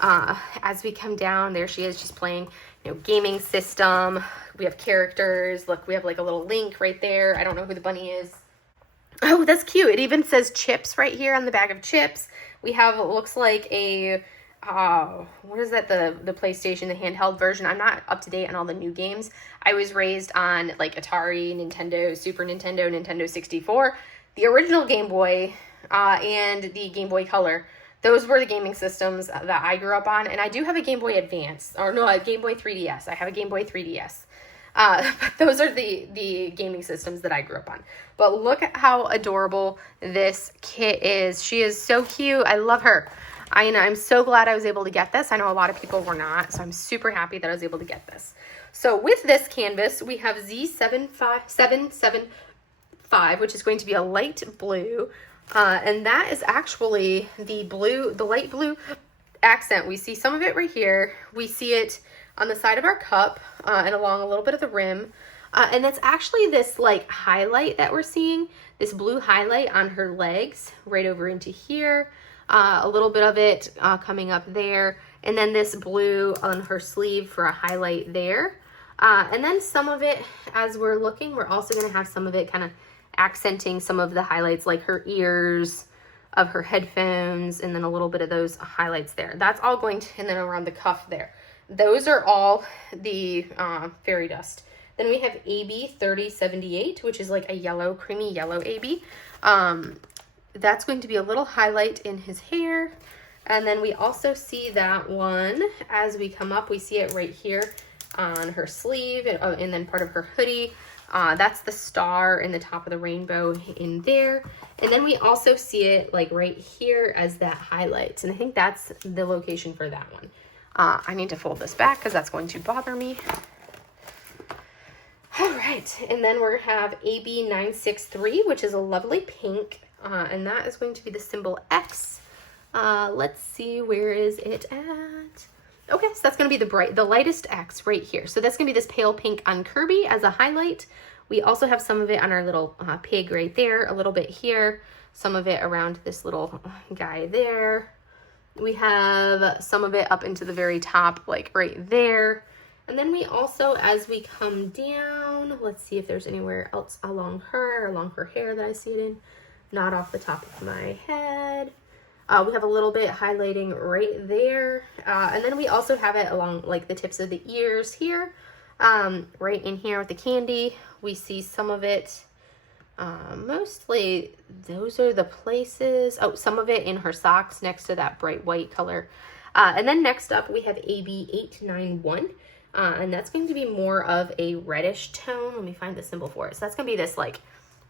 As we come down, there she is. She's playing, you know, gaming system. We have characters. Look, we have like a little Link right there. I don't know who the bunny is. Oh, that's cute. It even says chips right here on the bag of chips. We have what looks like a, what is that, the PlayStation, the handheld version. I'm not up to date on all the new games. I was raised on like Atari, Nintendo, Super Nintendo, Nintendo 64, the original Game Boy, and the Game Boy Color. Those were the gaming systems that I grew up on. And I do have a Game Boy Advance, or no, a Game Boy 3DS. I have a Game Boy 3DS. But those are the gaming systems that I grew up on. But look at how adorable this kit is. She is so cute. I love her. I'm so glad I was able to get this. I know a lot of people were not, so I'm super happy that I was able to get this. So with this canvas, we have Z775, which is going to be a light blue. And that is actually the light blue accent. We see some of it right here. We see it on the side of our cup and along a little bit of the rim. And that's actually this like highlight that we're seeing, this blue highlight on her legs right over into here. A little bit of it coming up there. And then this blue on her sleeve for a highlight there. And then some of it, as we're looking, we're also going to have some of it kind of accenting some of the highlights like her ears of her headphones, and then a little bit of those highlights there. That's all going to, and then around the cuff there. Those are all the fairy dust. Then we have AB 3078, which is like a yellow, creamy yellow AB. That's going to be a little highlight in his hair. And then we also see that one as we come up. We see it right here on her sleeve and then part of her hoodie. That's the star in the top of the rainbow in there. And then we also see it like right here as that highlights. And I think that's the location for that one. I need to fold this back because that's going to bother me. All right, and then we're have AB963, which is a lovely pink, and that is going to be the symbol X. Let's see, where is it at? Okay, so that's going to be the lightest X right here. So that's going to be this pale pink on Kirby as a highlight. We also have some of it on our little pig right there, a little bit here, some of it around this little guy there. We have some of it up into the very top, like right there. And then we also, as we come down, let's see if there's anywhere else along her hair that I see it in. Not off the top of my head. We have a little bit highlighting right there. And then we also have it along like the tips of the ears here. Right in here with the candy. We see some of it. Mostly those are the places. Oh, some of it in her socks next to that bright white color. And then next up we have AB891. And that's going to be more of a reddish tone. Let me find the symbol for it. So that's going to be this like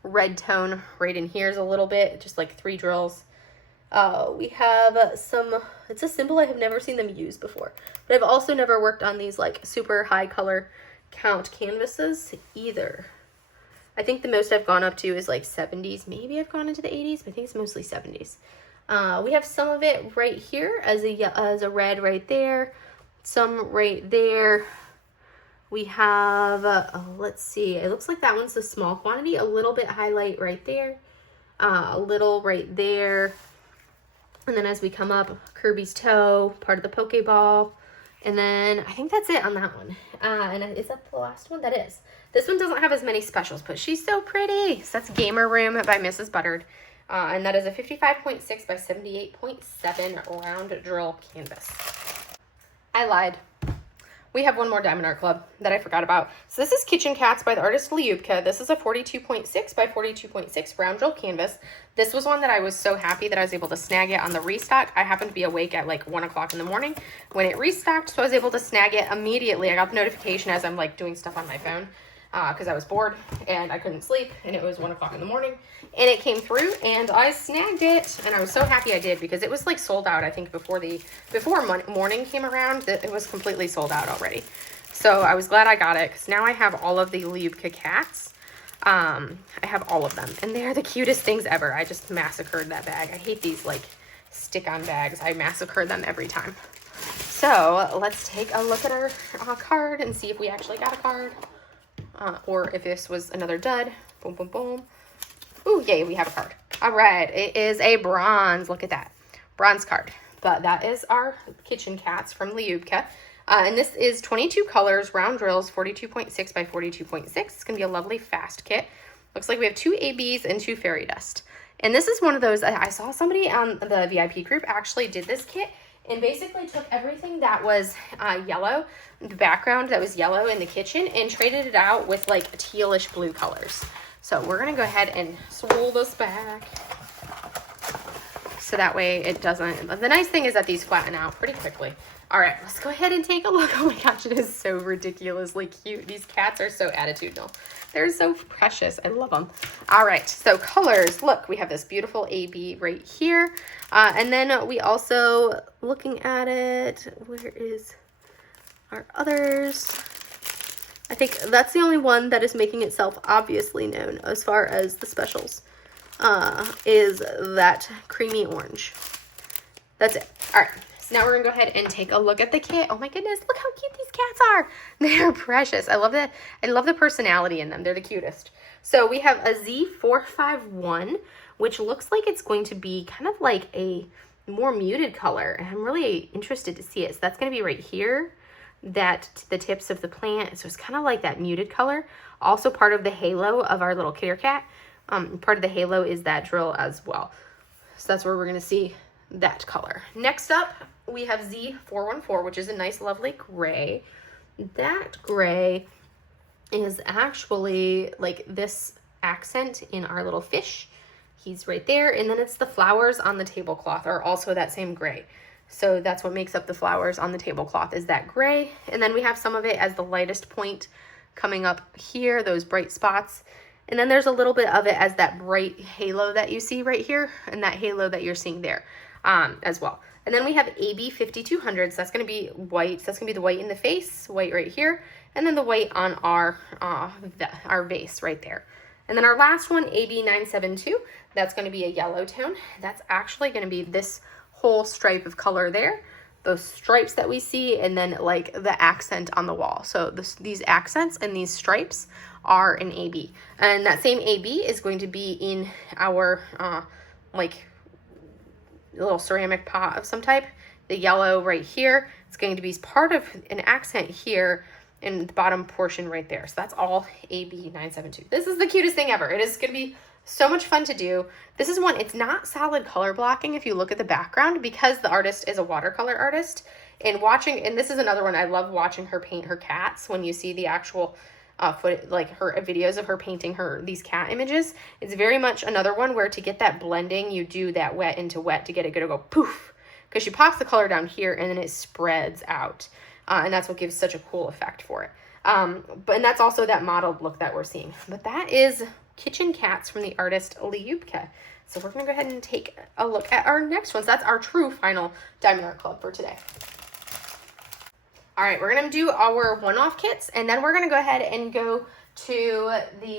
red tone right in here is a little bit, just like 3 drills. We have it's a symbol I have never seen them use before. But I've also never worked on these like super high color count canvases either. I think the most I've gone up to is like 70s. Maybe I've gone into the 80s, but I think it's mostly 70s. We have some of it right here as a red right there. Some right there. We have, let's see, it looks like that one's a small quantity, a little bit highlight right there, a little right there. And then as we come up, Kirby's toe, part of the Pokeball. And then I think that's it on that one. And is that the last one? That is. This one doesn't have as many specials, but she's so pretty. So that's Gamer Room by Mrs. Buttard. And that is a 55.6 by 78.7 round drill canvas. I lied. We have one more Diamond Art Club that I forgot about. So this is Kitchen Cats by the artist Lyubka. This is a 42.6 by 42.6 round drill canvas. This was one that I was so happy that I was able to snag it on the restock. I happened to be awake at like 1 o'clock in the morning when it restocked, so I was able to snag it immediately. I got the notification as I'm like doing stuff on my phone because I was bored and I couldn't sleep, and it was 1 o'clock in the morning, and it came through and I snagged it, and I was so happy I did because it was like sold out. I think before morning came around, it was completely sold out already. So I was glad I got it because now I have all of the Lyubka cats. I have all of them, and they're the cutest things ever. I just massacred that bag. I hate these like stick-on bags. I massacre them every time. So let's take a look at our card and see if we actually got a card. Or if this was another dud. Boom, boom, boom. Ooh, yay, we have a card. All right, it is a bronze. Look at that. Bronze card. But that is our Kitchen Cats from Lyubka. And this is 22 colors, round drills, 42.6 by 42.6. It's going to be a lovely fast kit. Looks like we have 2 ABs and 2 fairy dust. And this is one of those, I saw somebody on the VIP group actually did this kit and basically took everything that was yellow, the background that was yellow in the kitchen, and traded it out with like tealish blue colors. So we're gonna go ahead and roll this back. So that way it doesn't, the nice thing is that these flatten out pretty quickly. All right, let's go ahead and take a look. Oh my gosh, it is so ridiculously cute. These cats are so attitudinal. They're so precious. I love them. All right, so colors. Look, we have this beautiful AB right here. And then we also, looking at it, where is our others? I think that's the only one that is making itself obviously known as far as the specials, is that creamy orange. That's it. All right. Now we're gonna go ahead and take a look at the kit. Oh my goodness, look how cute these cats are. They are precious. I love the personality in them. They're the cutest. So we have a Z451, which looks like it's going to be kind of like a more muted color. And I'm really interested to see it. So that's gonna be right here, that the tips of the plant. So it's kind of like that muted color. Also part of the halo of our little Kitter cat. Part of the halo is that drill as well. So that's where we're gonna see that color. Next up, we have Z414, which is a nice, lovely gray. That gray is actually like this accent in our little fish. He's right there. And then it's the flowers on the tablecloth are also that same gray. So that's what makes up the flowers on the tablecloth is that gray. And then we have some of it as the lightest point coming up here, those bright spots. And then there's a little bit of it as that bright halo that you see right here and that halo that you're seeing there as well. And then we have AB 5200, so that's going to be white. So that's going to be the white in the face, white right here, and then the white on our vase right there. And then our last one, AB 972, that's going to be a yellow tone. That's actually going to be this whole stripe of color there, those stripes that we see, and then like the accent on the wall. So these accents and these stripes are an AB. And that same AB is going to be in our like little ceramic pot of some type. The yellow right here, it's going to be part of an accent here in the bottom portion right there. So that's all AB 972. This is the cutest thing ever. It is going to be so much fun to do. This is one, it's not solid color blocking if you look at the background because the artist is a watercolor artist. And this is another one, I love watching her paint her cats when you see the actual her videos of her painting these cat images. It's very much another one where to get that blending, you do that wet into wet to get it to go poof, because she pops the color down here and then it spreads out. And that's what gives such a cool effect for it. And that's also that modeled look that we're seeing. But that is Kitchen Cats from the artist Lyubka. So we're gonna go ahead and take a look at our next ones. That's our true final Diamond Art Club for today. All right, we're gonna do our one-off kits, and then we're gonna go ahead and go to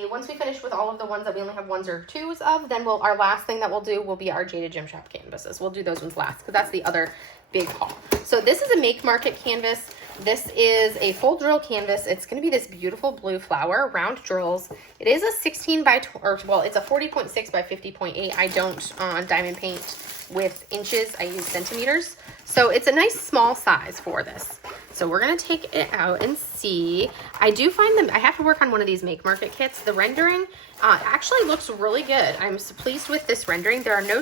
once we finish with all of the ones that we only have 1s or 2s of, then our last thing that we'll do will be our Jaded Gem Shop canvases. We'll do those ones last, because that's the other big haul. So this is a Make Market canvas. This is a full drill canvas. It's gonna be this beautiful blue flower, round drills. It is a 16 by, it's a 40.6 by 50.8. I don't diamond paint with inches, I use centimeters. So it's a nice small size for this. So we're gonna take it out and see. I do find them, I have to work on one of these Make Market kits. The rendering actually looks really good. I'm so pleased with this rendering. There are no,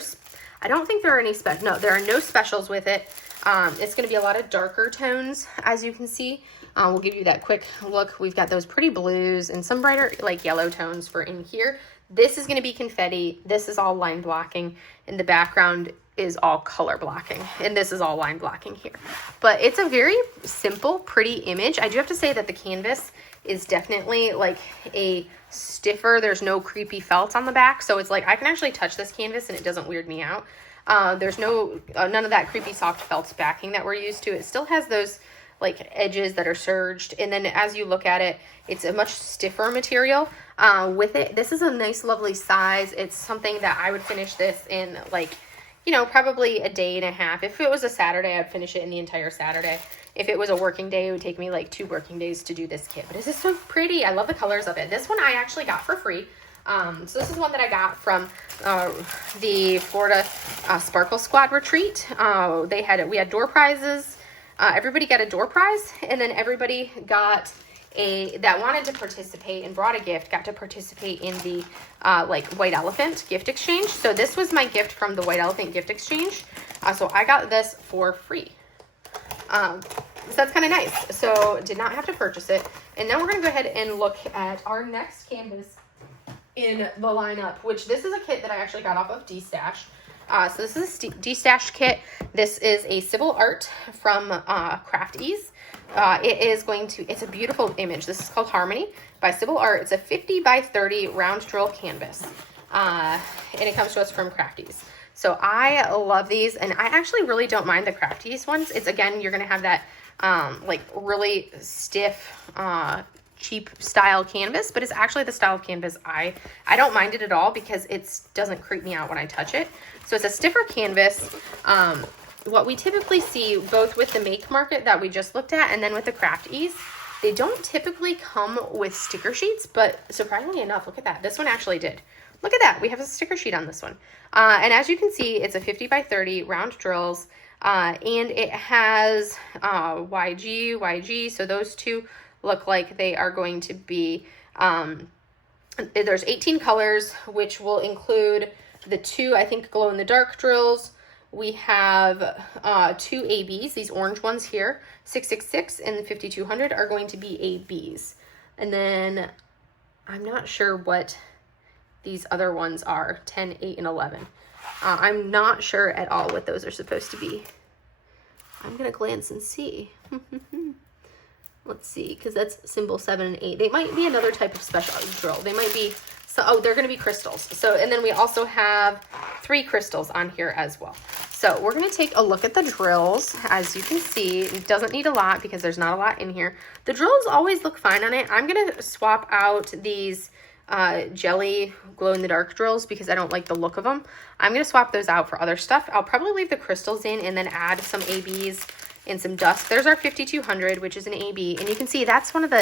I don't think there are any there are no specials with it. It's gonna be a lot of darker tones, as you can see. We'll give you that quick look. We've got those pretty blues and some brighter like yellow tones for in here. This is gonna be confetti. This is all line blocking. In the background is all color blocking, and this is all line blocking here. But it's a very simple, pretty image. I do have to say that the canvas is definitely like a stiffer, there's no creepy felt on the back, so it's like I can actually touch this canvas and it doesn't weird me out. There's none of that creepy soft felt backing that we're used to. It still has those like edges that are serged, and then as you look at it, it's a much stiffer material. With it, this is a nice lovely size. It's something that I would finish this in like, you know, probably a day and a half. If it was a Saturday, I'd finish it in the entire Saturday. If it was a working day, it would take me like 2 working days to do this kit. But this is so pretty. I love the colors of it. This one I actually got for free. So this is one that I got from the Florida Sparkle Squad retreat. We had door prizes. Everybody got a door prize, and then everybody got that wanted to participate and brought a gift got to participate in the like White Elephant gift exchange. So this was my gift from the White Elephant gift exchange. So I got this for free. So that's kind of nice. So did not have to purchase it. And then we're going to go ahead and look at our next canvas in the lineup, which this is a kit that I actually got off of D-Stash. So this is a D-Stash kit. This is a Sybil art from Craft Ease. It's a beautiful image. This is called Harmony by Sybil Art. It's a 50 by 30 round drill canvas. And it comes to us from Craft Ease. So I love these, and I actually really don't mind the Craft Ease ones. It's, again, you're going to have that like really stiff, cheap style canvas, but it's actually the style of canvas I don't mind it at all because it doesn't creep me out when I touch it. So it's a stiffer canvas. What we typically see both with the Make Market that we just looked at and then with the Craft Ease, they don't typically come with sticker sheets, but surprisingly enough, look at that. This one actually did. Look at that. We have a sticker sheet on this one. And as you can see, it's a 50 by 30 round drills, and it has YG, so those two look like they are going to be, there's 18 colors, which will include the two, I think, glow-in-the-dark drills. We have 2 ABs, these orange ones here, 666 and the 5200 are going to be ABs. And then I'm not sure what these other ones are, 10, 8, and 11. I'm not sure at all what those are supposed to be. I'm going to glance and see. Let's see, because that's symbol 7 and 8. They might be another type of special drill. They might be, they're going to be crystals. So, and then we also have 3 crystals on here as well. So we're going to take a look at the drills. As you can see, it doesn't need a lot because there's not a lot in here. The drills always look fine on it. I'm going to swap out these jelly glow-in-the-dark drills because I don't like the look of them. I'm going to swap those out for other stuff. I'll probably leave the crystals in and then add some ABs and some dust. There's our 5200, which is an AB, and you can see that's one of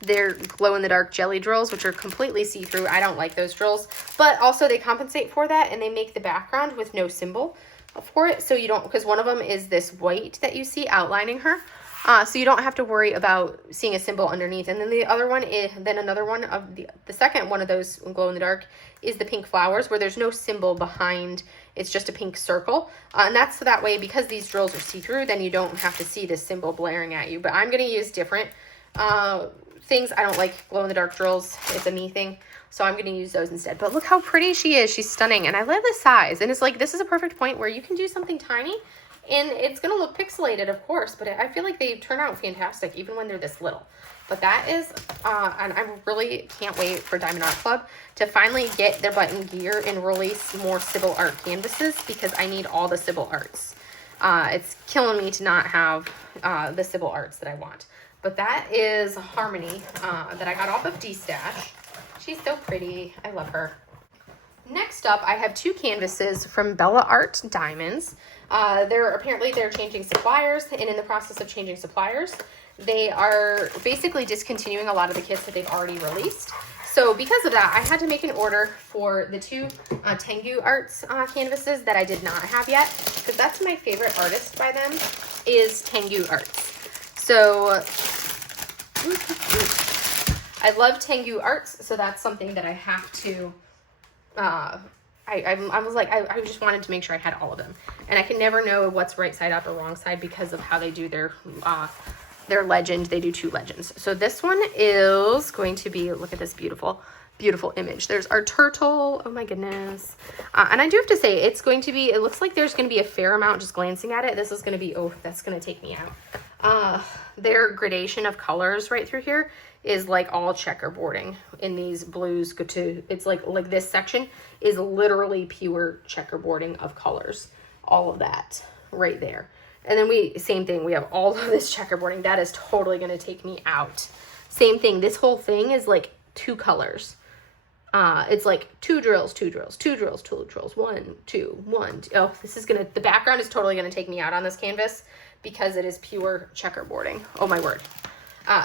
their glow-in-the-dark jelly drills, which are completely see-through. I don't like those drills, but also they compensate for that, and they make the background with no symbol for it, so you don't, because one of them is this white that you see outlining her, so you don't have to worry about seeing a symbol underneath. And then the other one is, then another one of the second one of those glow-in-the-dark is the pink flowers, where there's no symbol behind. It's just a pink circle. And that's so that way, because these drills are see-through, then you don't have to see this symbol blaring at you. But I'm going to use different things. I don't like glow-in-the-dark drills. It's a me thing. So I'm going to use those instead. But look how pretty she is. She's stunning. And I love the size. And it's like, this is a perfect point where you can do something tiny. And it's going to look pixelated, of course. But I feel like they turn out fantastic, even when they're this little. But that is, and I really can't wait for Diamond Art Club to finally get their butt in gear and release more Sybil Art canvases, because I need all the Sybil Arts. It's killing me to not have the Sybil Arts that I want. But that is Harmony that I got off of D-Stash. She's so pretty. I love her. Next up, I have 2 canvases from Bella Art Diamonds. They're changing suppliers, and in the process of changing suppliers, they are basically discontinuing a lot of the kits that they've already released. So because of that, I had to make an order for the 2 Tengu Arts canvases that I did not have yet, because that's my favorite artist by them, is Tengu Arts. So I love Tengu Arts, so that's something that I have to, I was like, I just wanted to make sure I had all of them. And I can never know what's right side up or wrong side because of how they do their legend. They do 2 legends. So this one is going to be, look at this beautiful, beautiful image. There's our turtle. Oh my goodness. And I do have to say, it's going to be, it looks like there's going to be a fair amount just glancing at it. This is going to be, oh, that's going to take me out. Their gradation of colors right through here is like all checkerboarding in these blues. It's like this section is literally pure checkerboarding of colors. All of that right there. And then same thing, we have all of this checkerboarding. That is totally going to take me out. Same thing, this whole thing is like 2 colors. It's like 2 drills, 2 drills, 2 drills, 2 drills, 1, 2, 1, 2. Oh, the background is totally going to take me out on this canvas because it is pure checkerboarding. Oh my word.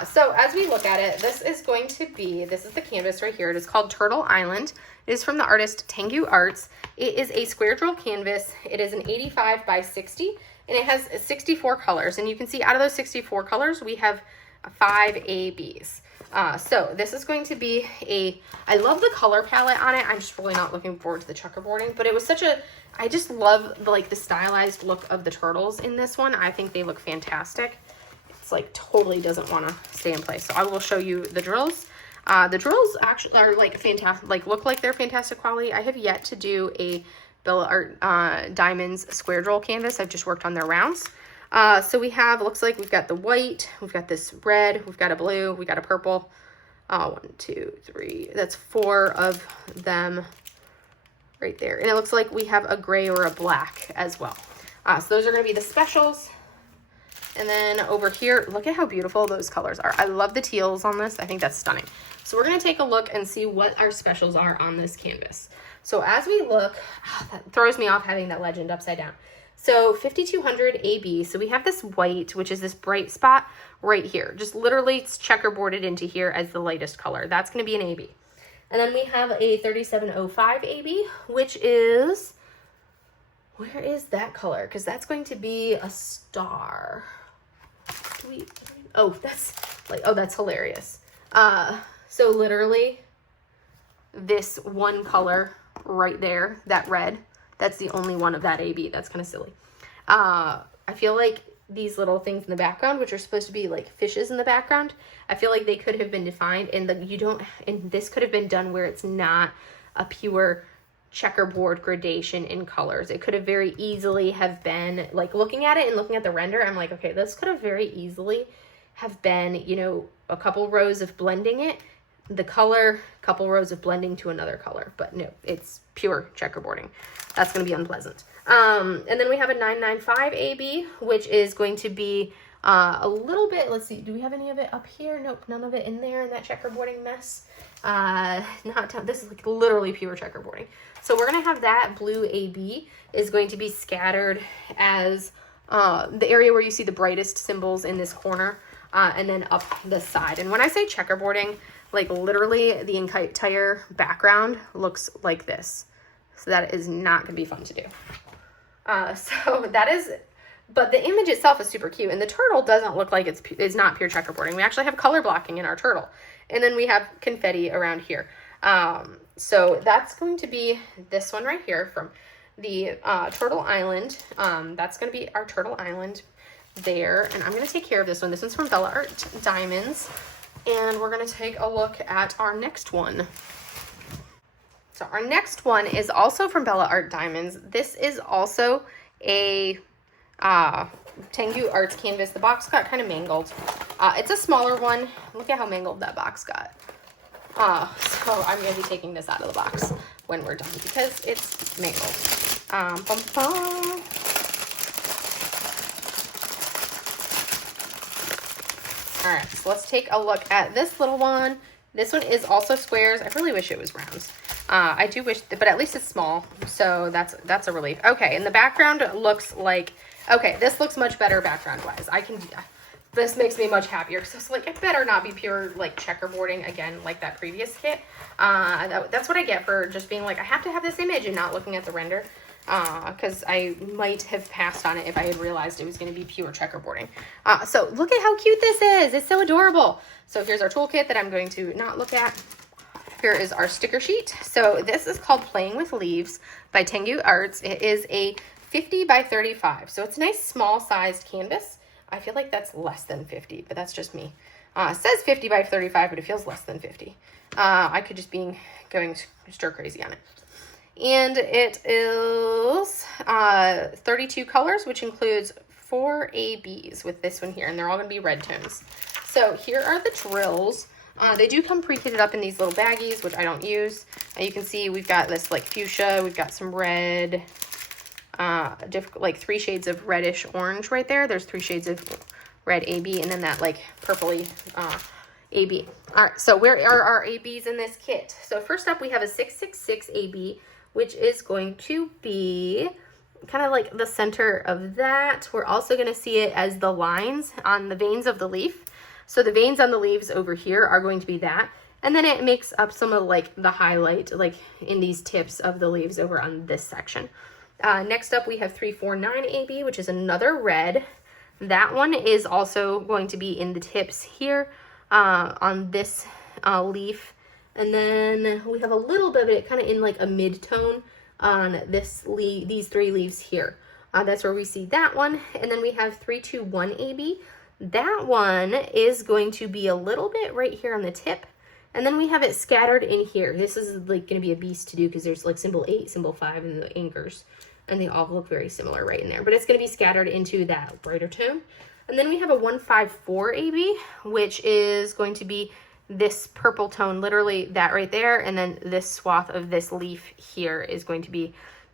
So as we look at it, this is the canvas right here. It is called Turtle Island. It is from the artist Tengu Arts. It is a square drill canvas. It is an 85 by 60, and it has 64 colors. And you can see out of those 64 colors, we have 5 ABs. So this is going to be I love the color palette on it. I'm just really not looking forward to the checkerboarding, but it was I just love the stylized look of the turtles in this one. I think they look fantastic. It's like totally doesn't want to stay in place. So I will show you the drills. The drills actually are like fantastic, like look like they're fantastic quality. I have yet to do a Bella Art Diamonds square drill canvas. I've just worked on their rounds. So we have, looks like we've got the white, we've got this red, we've got a blue, we got a purple. 1, 2, 3, that's 4 of them right there. And it looks like we have a gray or a black as well. So those are going to be the specials. And then over here, look at how beautiful those colors are. I love the teals on this. I think that's stunning. So we're going to take a look and see what our specials are on this canvas. So as we look, that throws me off having that legend upside down. So 5200 AB. So we have this white, which is this bright spot right here. Just literally it's checkerboarded into here as the lightest color. That's going to be an AB. And then we have a 3705 AB, which is, where is that color? Because that's going to be a star. Oh, that's like, oh, that's hilarious. So literally this one color right there, that red, that's the only one of that AB. That's kind of silly. I feel like these little things in the background, which are supposed to be like fishes in the background, I feel like they could have been defined, and and this could have been done where it's not a pure checkerboard gradation in colors. It could have very easily have been, like looking at it and looking at the render, I'm like, okay, this could have very easily have been, you know, a couple rows of blending it, the color, couple rows of blending to another color, but no, it's pure checkerboarding. That's going to be unpleasant. And then we have a 995 AB, which is going to be a little bit, let's see, do we have any of it up here? Nope, none of it in there in that checkerboarding mess. This is like literally pure checkerboarding. So we're going to have that blue AB is going to be scattered as the area where you see the brightest symbols in this corner, and then up the side. And when I say checkerboarding, like literally the entire background looks like this. So that is not going to be fun to do. So that is, but the image itself is super cute, and the turtle doesn't look like it's not pure checkerboarding. We actually have color blocking in our turtle, and then we have confetti around here. So that's going to be this one right here from the Turtle Island. That's going to be our Turtle Island there, and I'm going to take care of this one. This one's from Bella Art Diamonds, and we're going to take a look at our next one. So our next one is also from Bella Art Diamonds. This is also a Tengu Arts canvas. The box got kind of mangled. It's a smaller one. Look at how mangled that box got. So I'm going to be taking this out of the box when we're done because it's mangled. All right, so let's take a look at this little one. This one is also squares. I really wish it was rounds. I do wish, but at least it's small, so that's a relief. Okay, and the background looks like, okay, this looks much better background-wise. This makes me much happier. So it's like, it better not be pure, like, checkerboarding again, like that previous kit. That's what I get for just being like, I have to have this image and not looking at the render, because I might have passed on it if I had realized it was going to be pure checkerboarding. So look at how cute this is. It's so adorable. So here's our toolkit that I'm going to not look at. Here is our sticker sheet. So this is called Playing with Leaves by Tengu Arts. It is a 50 by 35. So it's a nice small sized canvas. I feel like that's less than 50, but that's just me. It says 50 by 35, but it feels less than 50. I could just be going stir crazy on it. And it is 32 colors, which includes 4 ABs with this one here, and they're all going to be red tones. So here are the drills. They do come pre-kitted up in these little baggies, which I don't use. You can see we've got this like fuchsia, we've got some red, like 3 shades of reddish orange right there. There's 3 shades of red AB, and then that like purpley AB. All right, so where are our ABs in this kit? So first up, we have a 666 AB, which is going to be kind of like the center of that. We're also going to see it as the lines on the veins of the leaf. So the veins on the leaves over here are going to be that. And then it makes up some of like the highlight, like in these tips of the leaves over on this section. Next up, we have 349 AB, which is another red. That one is also going to be in the tips here on this leaf. And then we have a little bit of it kind of in like a mid-tone on these 3 leaves here. That's where we see that one. And then we have 321 AB. That one is going to be a little bit right here on the tip. And then we have it scattered in here. This is like going to be a beast to do because there's like symbol 8, symbol 5, and the anchors. And they all look very similar right in there. But it's going to be scattered into that brighter tone. And then we have a 154 AB, which is going to be this purple tone, literally that right there. And then this swath of this leaf here is going to be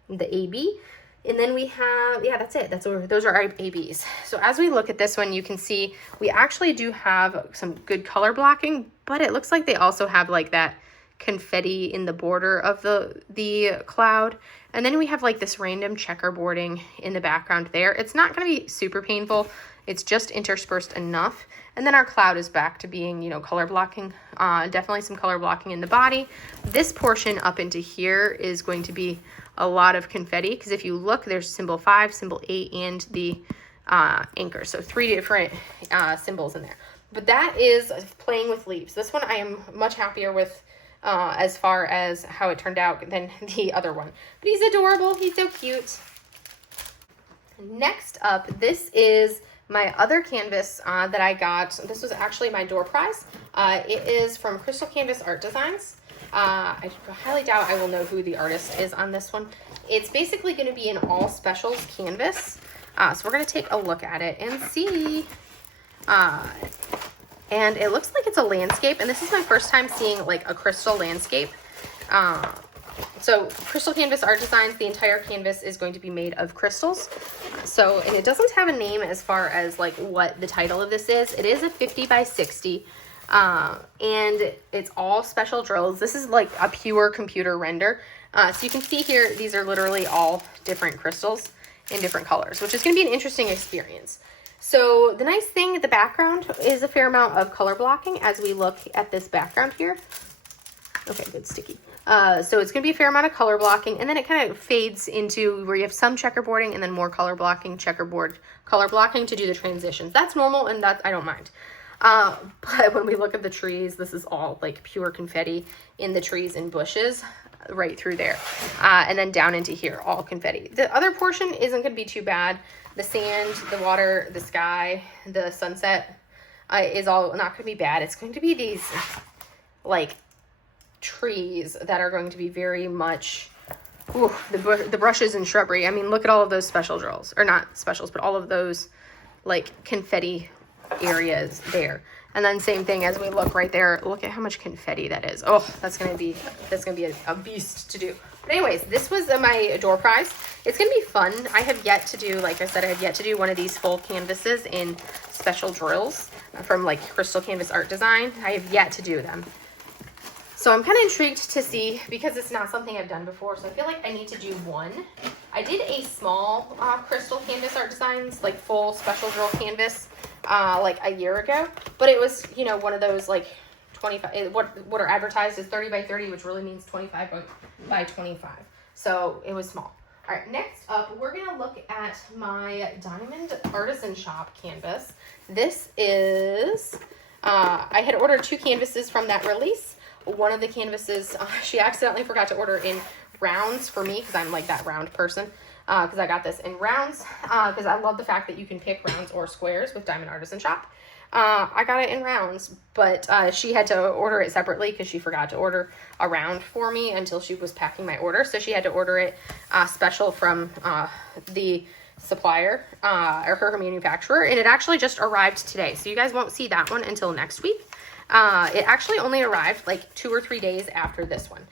the AB. And then we have, yeah, that's it. Those are our ABs. So as we look at this one, you can see we actually do have some good color blocking, but it looks like they also have like that confetti in the border of the cloud. And then we have like this random checkerboarding in the background there. It's not going to be super painful. It's just interspersed enough. And then our cloud is back to being, you know, color blocking. Definitely some color blocking in the body. This portion up into here is going to be a lot of confetti, because if you look, there's symbol 5, symbol 8, and the anchor. So 3 different symbols in there. But that is playing with leaves. This one I am much happier with as far as how it turned out than the other one. But he's adorable. He's so cute. Next up, this is my other canvas that I got. This was actually my door prize. It is from Crystal Canvas Art Designs. I highly doubt I will know who the artist is on this one. It's basically going to be an all specials canvas. So we're going to take a look at it and see. And it looks like it's a landscape. And this is my first time seeing like a crystal landscape. So Crystal Canvas Art Designs, the entire canvas is going to be made of crystals. So it doesn't have a name as far as like what the title of this is. It is a 50 by 60. And it's all special drills. This is like a pure computer render. So you can see here, these are literally all different crystals in different colors, which is going to be an interesting experience. So the nice thing, the background is a fair amount of color blocking as we look at this background here. Okay, good, sticky. So it's going to be a fair amount of color blocking, and then it kind of fades into where you have some checkerboarding and then more color blocking, checkerboard, color blocking to do the transitions. That's normal, and I don't mind. But when we look at the trees, this is all like pure confetti in the trees and bushes right through there. And then down into here, all confetti. The other portion isn't going to be too bad. The sand, the water, the sky, the sunset is all not going to be bad. It's going to be these like trees that are going to be very much, ooh, the brushes and shrubbery. I mean, look at all of those special drills, or not specials, but all of those like confetti areas there. And then same thing as we look right there, look at how much confetti that is. Oh, that's gonna be a beast to do. But anyways, this was my door prize. It's gonna be fun. I have yet to do, like I said, I have yet to do one of these full canvases in special drills from like Crystal Canvas Art Design. I have yet to do them. So I'm kind of intrigued to see, because it's not something I've done before, so I feel like I need to do one. I did a small Crystal Canvas Art Designs, like full special drill canvas, like a year ago, but it was, you know, one of those like 25, what are advertised as 30 by 30, which really means 25 by 25. So it was small. All right, next up, we're gonna look at my Diamond Artisan Shop canvas. This is, I had ordered 2 canvases from that release. One of the canvases, she accidentally forgot to order in rounds for me, because I'm like that round person, because I got this in rounds, because I love the fact that you can pick rounds or squares with Diamond Artisan Shop. I got it in rounds, but she had to order it separately because she forgot to order a round for me until she was packing my order. So she had to order it special from the supplier or her manufacturer, and it actually just arrived today. So you guys won't see that one until next week. It actually only arrived like 2 or 3 days after this one.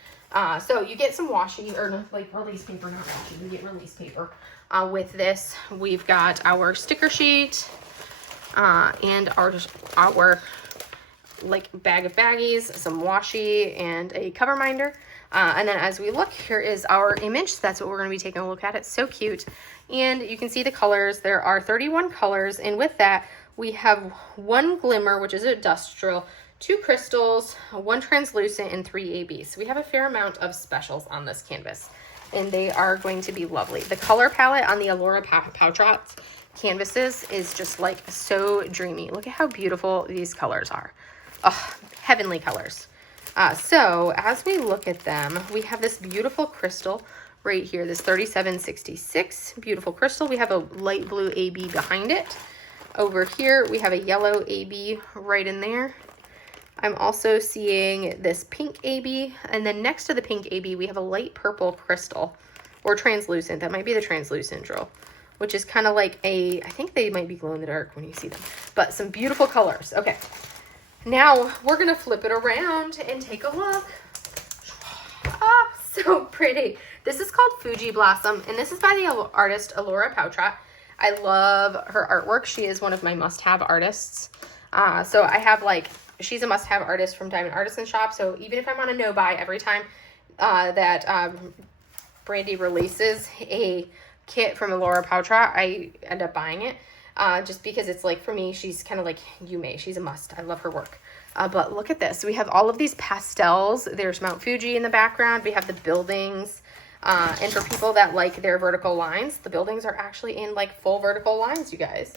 So you get some washi, or like release paper, not washi, you get release paper with this. We've got our sticker sheet and our like bag of baggies, some washi, and a cover minder. And then as we look, here is our image. That's what we're going to be taking a look at. It's so cute. And you can see the colors. There are 31 colors. And with that, we have 1 glimmer, which is a dust drill, 2 crystals, 1 translucent, and 3 ABs. So we have a fair amount of specials on this canvas, and they are going to be lovely. The color palette on the Allura Pouch canvases is just like so dreamy. Look at how beautiful these colors are. Oh, heavenly colors. So as we look at them, we have this beautiful crystal right here, this 3766 beautiful crystal. We have a light blue AB behind it. Over here, we have a yellow AB right in there. I'm also seeing this pink AB, and then next to the pink AB, we have a light purple crystal, or translucent. That might be the translucent drill, which is kind of like a, I think they might be glow in the dark when you see them, but some beautiful colors. Okay, now we're gonna flip it around and take a look. Ah, so pretty. This is called Fuji Blossom, and this is by the artist Elora Pautrat. I love her artwork. She is one of my must-have artists. So I have like, she's a must-have artist from Diamond Artisan Shop. So even if I'm on a no-buy every time that Brandy releases a kit from Elora Pautrat, I end up buying it. Just because it's like, for me, she's kind of like Yume. She's a must. I love her work. But look at this. We have all of these pastels. There's Mount Fuji in the background. We have the buildings. And for people that like their vertical lines, the buildings are actually in like full vertical lines, you guys.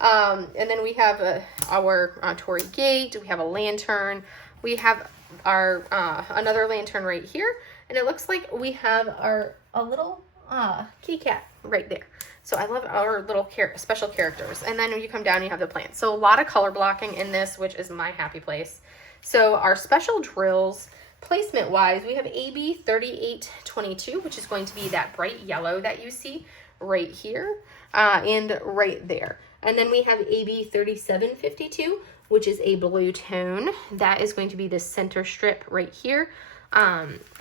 And then we have our Torii Gate. We have a lantern. We have our another lantern right here. And it looks like we have a little kitty cat right there. So I love our little special characters. And then when you come down, you have the plants. So a lot of color blocking in this, which is my happy place. So our special drills, placement wise, we have AB 3822, which is going to be that bright yellow that you see right here and right there. And then we have AB 3752, which is a blue tone. That is going to be the center strip right here.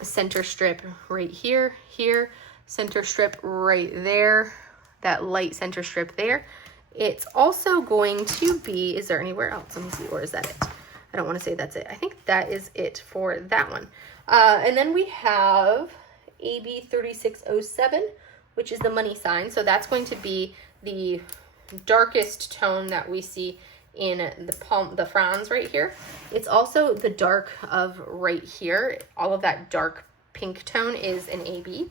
Center strip right here, center strip right there, that light center strip there. It's also going to be, is there anywhere else? Let me see, or is that it? I don't want to say that's it. I think that is it for that one. And then we have AB 3607, which is the money sign. So that's going to be the darkest tone that we see in the fronds right here. It's also the dark of right here. All of that dark pink tone is an AB.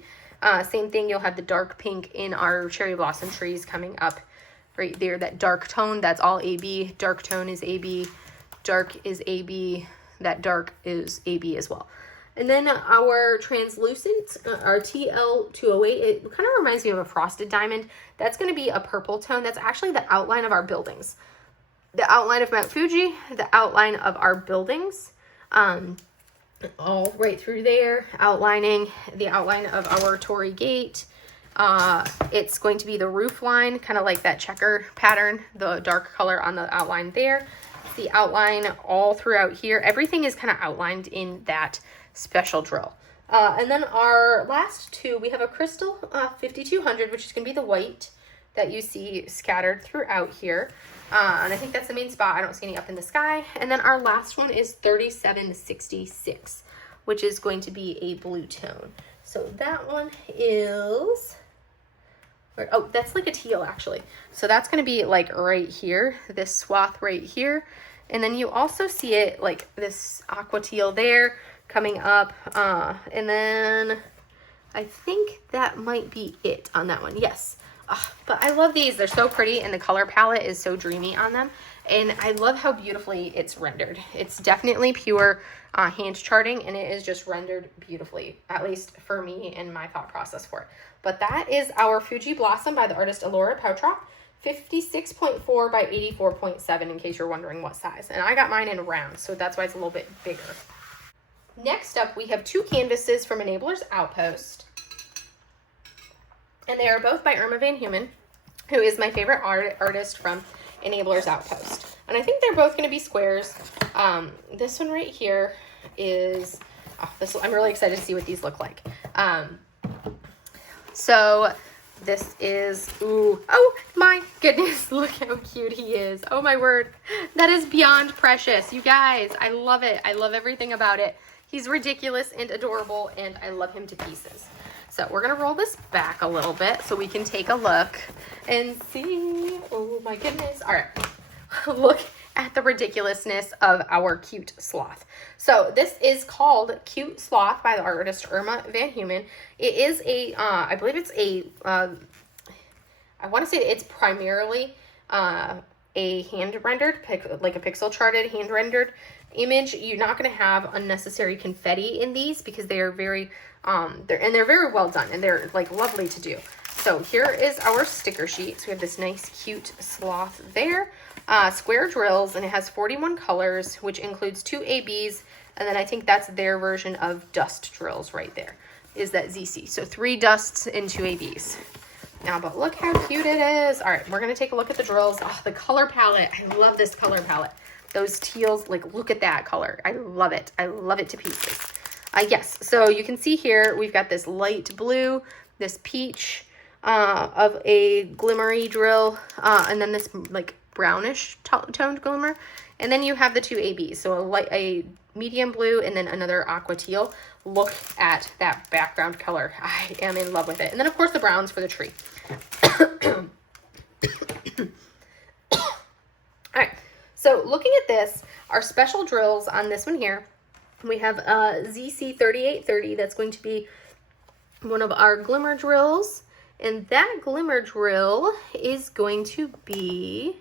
Same thing, you'll have the dark pink in our cherry blossom trees coming up right there. That dark tone, that's all AB. Dark tone is AB. Dark is AB. That dark is AB as well. And then our translucent, our TL208, it kind of reminds me of a frosted diamond. That's going to be a purple tone. That's actually the outline of our buildings. The outline of Mount Fuji, the outline of our buildings, all right through there, outlining the outline of our Torii Gate. It's going to be the roof line, kind of like that checker pattern, the dark color on the outline there. The outline all throughout here. Everything is kind of outlined in that special drill. And then our last two, we have a crystal 5200, which is going to be the white that you see scattered throughout here. And I think that's the main spot. I don't see any up in the sky. And then our last one is 3766, which is going to be a blue tone. So that one is, oh, that's like a teal actually. So that's going to be like right here, this swath right here. And then you also see it like this aqua teal there coming up. And then I think that might be it on that one. Yes. But I love these. They're so pretty, and the color palette is so dreamy on them. And I love how beautifully it's rendered. It's definitely pure hand charting, and it is just rendered beautifully, at least for me and my thought process for it. But that is our Fuji Blossom by the artist Elora Pautrat, 56.4 by 84.7, in case you're wondering what size. And I got mine in round, so that's why it's a little bit bigger. Next up, we have two canvases from Enabler's Outpost. And they are both by Irma Van Human, who is my favorite artist from Enabler's Outpost. And I think they're both going to be squares. This one right here is, I'm really excited to see what these look like. So this is, ooh, oh my goodness, look how cute he is. Oh my word, that is beyond precious. You guys, I love it. I love everything about it. He's ridiculous and adorable, and I love him to pieces. So we're going to roll this back a little bit so we can take a look and see. Oh my goodness. All right. Look at the ridiculousness of our cute sloth. So this is called Cute Sloth by the artist Irma Van Human. It is a, I believe it's a I want to say it's primarily a hand rendered, like a pixel charted hand rendered image. You're not going to have unnecessary confetti in these because they are very, they're very well done and they're like lovely to do. So here is our sticker sheet. So we have this nice cute sloth there, square drills, and it has 41 colors, which includes 2 ABs. And then I think that's their version of dust drills right there, is that ZC. So 3 dusts and 2 ABs. Now, but look how cute it is. All right, we're going to take a look at the drills. Oh, the color palette. I love this color palette. Those teals, like, look at that color. I love it. I love it to pieces. Yes, so you can see here, we've got this light blue, this peach of a glimmery drill, and then this, like, brownish toned glimmer. And then you have the 2 ABs, so a medium blue and then another aqua teal. Look at that background color. I am in love with it. And then, of course, the browns for the tree. All right, so looking at this, our special drills on this one here, we have ZC3830. That's going to be one of our glimmer drills. And that glimmer drill is going to be...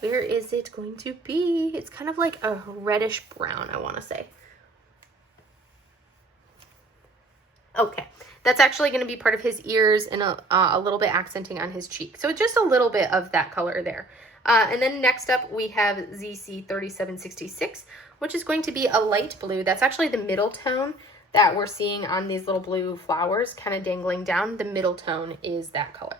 Where is it going to be? It's kind of like a reddish brown, I want to say. Okay, that's actually going to be part of his ears and a little bit accenting on his cheek. So just a little bit of that color there. And then next up we have ZC3766, which is going to be a light blue. That's actually the middle tone that we're seeing on these little blue flowers kind of dangling down. The middle tone is that color.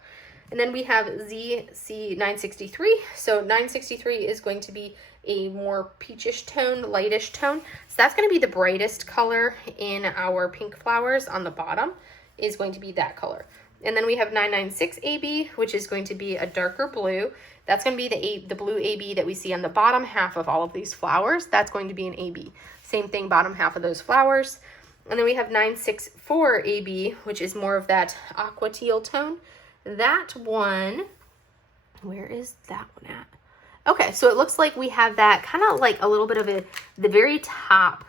And then we have ZC963. So 963 is going to be a more peachish tone, lightish tone. So that's going to be the brightest color in our pink flowers on the bottom, is going to be that color. And then we have 996 AB, which is going to be a darker blue. That's going to be the blue AB that we see on the bottom half of all of these flowers. That's going to be an AB. Same thing, bottom half of those flowers. And then we have 964 AB, which is more of that aqua teal tone. That one, where is that one at? Okay, so it looks like we have that kind of like a little bit of the very top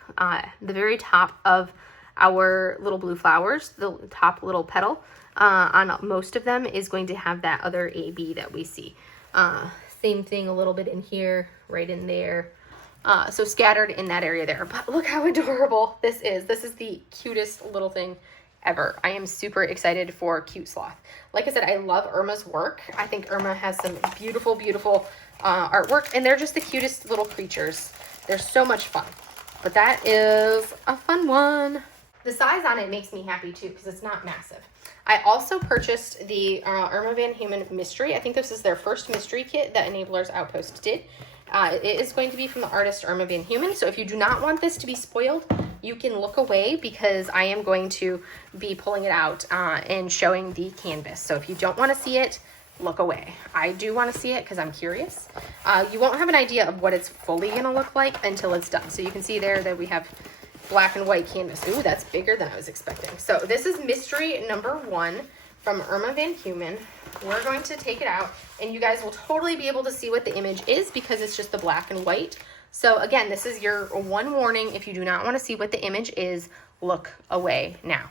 of our little blue flowers, the top little petal on most of them is going to have that other AB that we see. Same thing a little bit in here, right in there. So scattered in that area there. But look how adorable this is. This is the cutest little thing ever. I am super excited for Cute Sloth. Like I said, I love Irma's work. I think Irma has some beautiful, beautiful artwork, and they're just the cutest little creatures. They're so much fun. But that is a fun one. The size on it makes me happy too, because it's not massive. I also purchased the Irma Van Humen Mystery. I think this is their first mystery kit that Enablers Outpost did. It is going to be from the artist Irma Van Humen. So if you do not want this to be spoiled, you can look away, because I am going to be pulling it out and showing the canvas. So if you don't want to see it, look away. I do want to see it because I'm curious. You won't have an idea of what it's fully going to look like until it's done. So you can see there that we have black and white canvas. Ooh, that's bigger than I was expecting. So this is mystery number 1 from Irma Van Humen. We're going to take it out, and you guys will totally be able to see what the image is because it's just the black and white. So again, this is your one warning. If you do not want to see what the image is, look away now.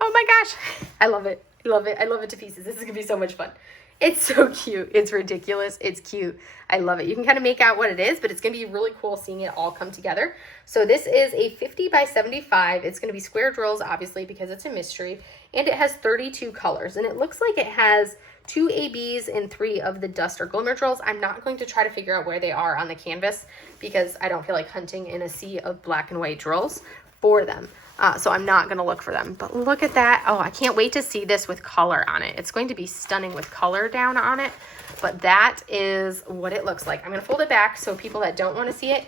Oh my gosh, I love it. I love it. I love it to pieces. This is gonna be so much fun. It's so cute. It's ridiculous. It's cute. I love it. You can kind of make out what it is, but it's going to be really cool seeing it all come together. So this is a 50 by 75. It's going to be square drills, obviously, because it's a mystery. And it has 32 colors. And it looks like it has 2 ABs and 3 of the dust or glimmer drills. I'm not going to try to figure out where they are on the canvas because I don't feel like hunting in a sea of black and white drills for them. So I'm not going to look for them. But look at that. Oh, I can't wait to see this with color on it. It's going to be stunning with color down on it. But that is what it looks like. I'm going to fold it back so people that don't want to see it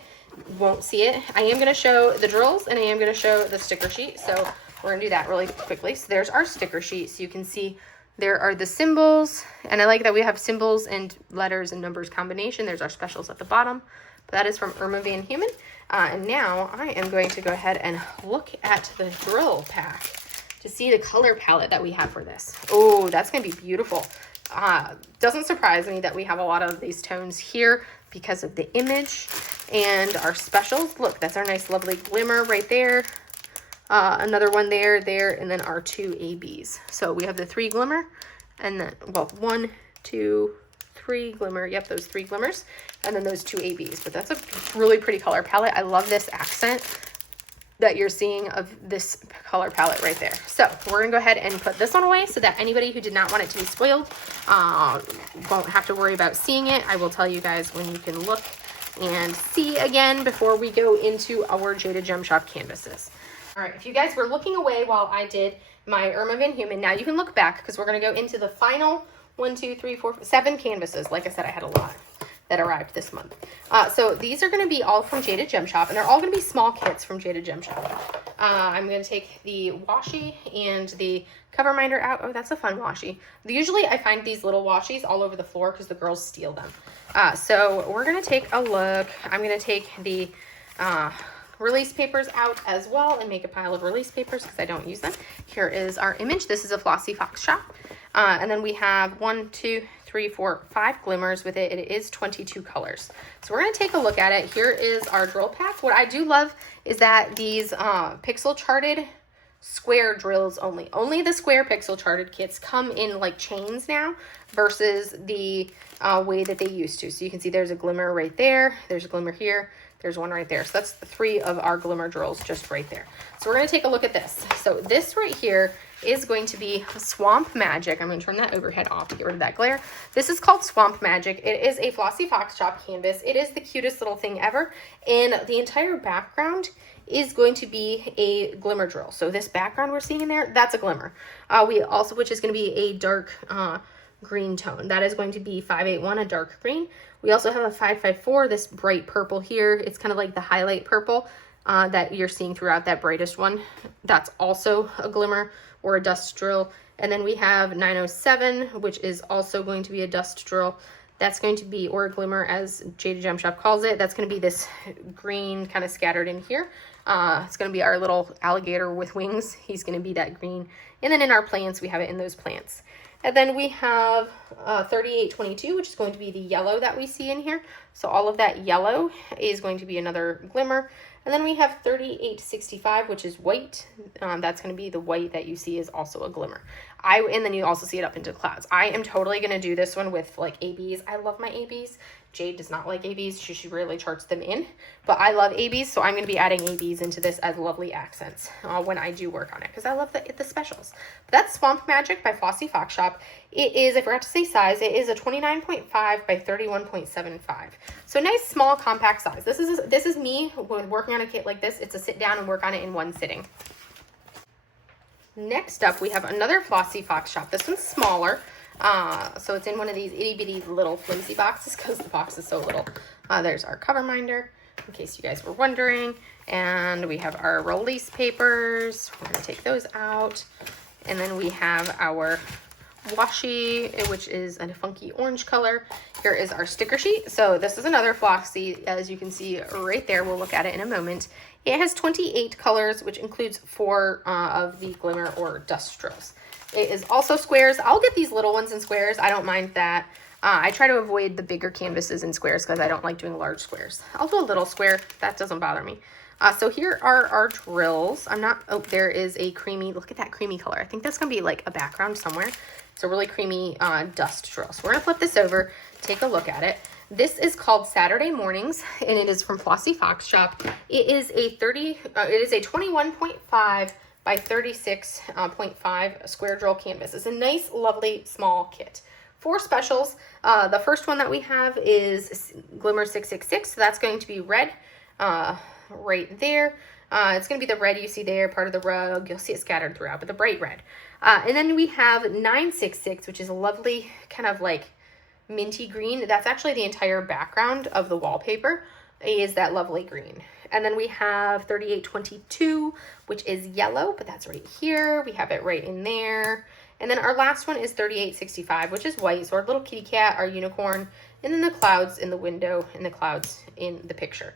won't see it. I am going to show the drills and I am going to show the sticker sheet. So we're going to do that really quickly. So there's our sticker sheet. So you can see there are the symbols. And I like that we have symbols and letters and numbers combination. There's our specials at the bottom. But that is from Irma Van Humen. And now I am going to go ahead and look at the drill pack to see the color palette that we have for this. Oh, that's going to be beautiful. Doesn't surprise me that we have a lot of these tones here because of the image and our specials. Look, that's our nice lovely glimmer right there. Another one there, and then our 2 ABs. So we have the 3 glimmer And then, well, 1, 2, 3 glimmer. Yep, those 3 glimmers. And then those 2 ABs. But that's a really pretty color palette. I love this accent that you're seeing of this color palette right there. So we're gonna go ahead and put this one away so that anybody who did not want it to be spoiled won't have to worry about seeing it. I will tell you guys when you can look and see again before we go into our Jaded Gem Shop canvases. All right, if you guys were looking away while I did my Irma Van Human, now you can look back because we're gonna go into the final 1, 2, 3, 4, 7 canvases. Like I said, I had a lot that arrived this month. So these are going to be all from Jaded Gem Shop, and they're all going to be small kits from Jaded Gem Shop. I'm going to take the washi and the cover minder out. Oh, that's a fun washi. Usually I find these little washies all over the floor because the girls steal them. So we're going to take a look. I'm going to take the release papers out as well and make a pile of release papers because I don't use them. Here is our image. This is a Flossy Fox Shop. And then we have 1, 2, 3, 4, 5 glimmers with it. It is 22 colors. So we're going to take a look at it. Here is our drill pack. What I do love is that these pixel charted square drills only the square pixel charted kits come in like chains now versus the way that they used to. So you can see there's a glimmer right there. There's a glimmer here. There's one right there. So that's 3 of our glimmer drills just right there. So we're going to take a look at this. So this right here is going to be Swamp Magic. I'm going to turn that overhead off to get rid of that glare. This is called Swamp Magic. It is a Flossy Fox Shop canvas. It is the cutest little thing ever. And the entire background is going to be a glimmer drill. So this background we're seeing in there, that's a glimmer. Which is going to be a dark green tone. That is going to be 581, a dark green. We also have a 554, this bright purple here. It's kind of like the highlight purple that you're seeing throughout that brightest one. That's also a glimmer or a dust drill. And then we have 907, which is also going to be a dust drill. That's going to be, or a glimmer as Jaded Gem Shop calls it. That's going to be this green kind of scattered in here. It's going to be our little alligator with wings. He's going to be that green. And then in our plants, we have it in those plants. And then we have 3822, which is going to be the yellow that we see in here. So all of that yellow is going to be another glimmer. And then we have 3865, which is white. That's going to be the white that you see is also a glimmer. And then you also see it up into clouds. I am totally going to do this one with like ABs. I love my ABs. Jade does not like ABs. She rarely charts them in, but I love ABs. So I'm going to be adding ABs into this as lovely accents when I do work on it because I love the specials. But that's Swamp Magic by Flossy Fox Shop. It is, I forgot to say size, it is a 29.5 by 31.75. So nice, small, compact size. This is me working on a kit like this. It's a sit down and work on it in one sitting. Next up, we have another Flossy Fox Shop. This one's smaller. So it's in one of these itty bitty little flimsy boxes because the box is so little. There's our cover minder, in case you guys were wondering. And we have our release papers. We're going to take those out. And then we have our washi, which is a funky orange color. Here is our sticker sheet. So this is another Flossy, as you can see right there. We'll look at it in a moment. It has 28 colors, which includes 4 of the glimmer or dust drills. It is also squares. I'll get these little ones in squares. I don't mind that. I try to avoid the bigger canvases in squares because I don't like doing large squares. I'll do a little square. That doesn't bother me. So here are our drills. There is a creamy, look at that creamy color. I think that's going to be like a background somewhere. It's a really creamy dust drill. So we're going to flip this over, take a look at it. This is called Saturday Mornings, and it is from Flossy Fox Shop. It is a 21.5 by 36.5 square drill canvas. It's a nice, lovely, small kit. 4 specials. The first one that we have is Glimmer 666. So that's going to be red right there. It's going to be the red you see there, part of the rug. You'll see it scattered throughout, but the bright red. And then we have 966, which is a lovely kind of like minty green. That's actually the entire background of the wallpaper is that lovely green. And then we have 3822, which is yellow, but that's right here. We have it right in there. And then our last one is 3865, which is white. So our little kitty cat, our unicorn, and then the clouds in the window and the clouds in the picture.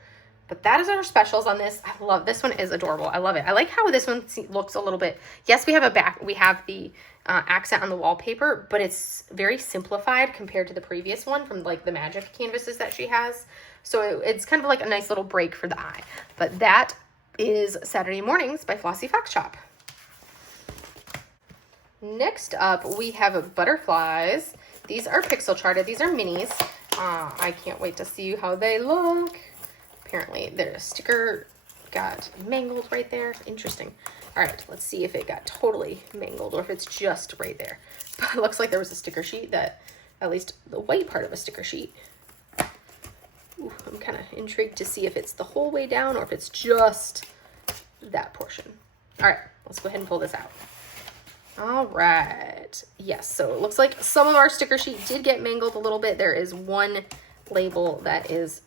But that is our specials on this. I love this one. Is adorable. I love it. I like how this one looks a little bit. Yes, we have the accent on the wallpaper, but it's very simplified compared to the previous one from like the magic canvases that she has. So it's kind of like a nice little break for the eye. But that is Saturday Mornings by Flossy Fox Shop. Next up, we have butterflies. These are pixel charted. These are minis. I can't wait to see how they look. Apparently, their sticker got mangled right there. Interesting. All right, let's see if it got totally mangled or if it's just right there. But it looks like there was a sticker sheet that, at least the white part of a sticker sheet. Ooh, I'm kind of intrigued to see if it's the whole way down or if it's just that portion. All right, let's go ahead and pull this out. All right. Yes, so it looks like some of our sticker sheet did get mangled a little bit. There is one label that is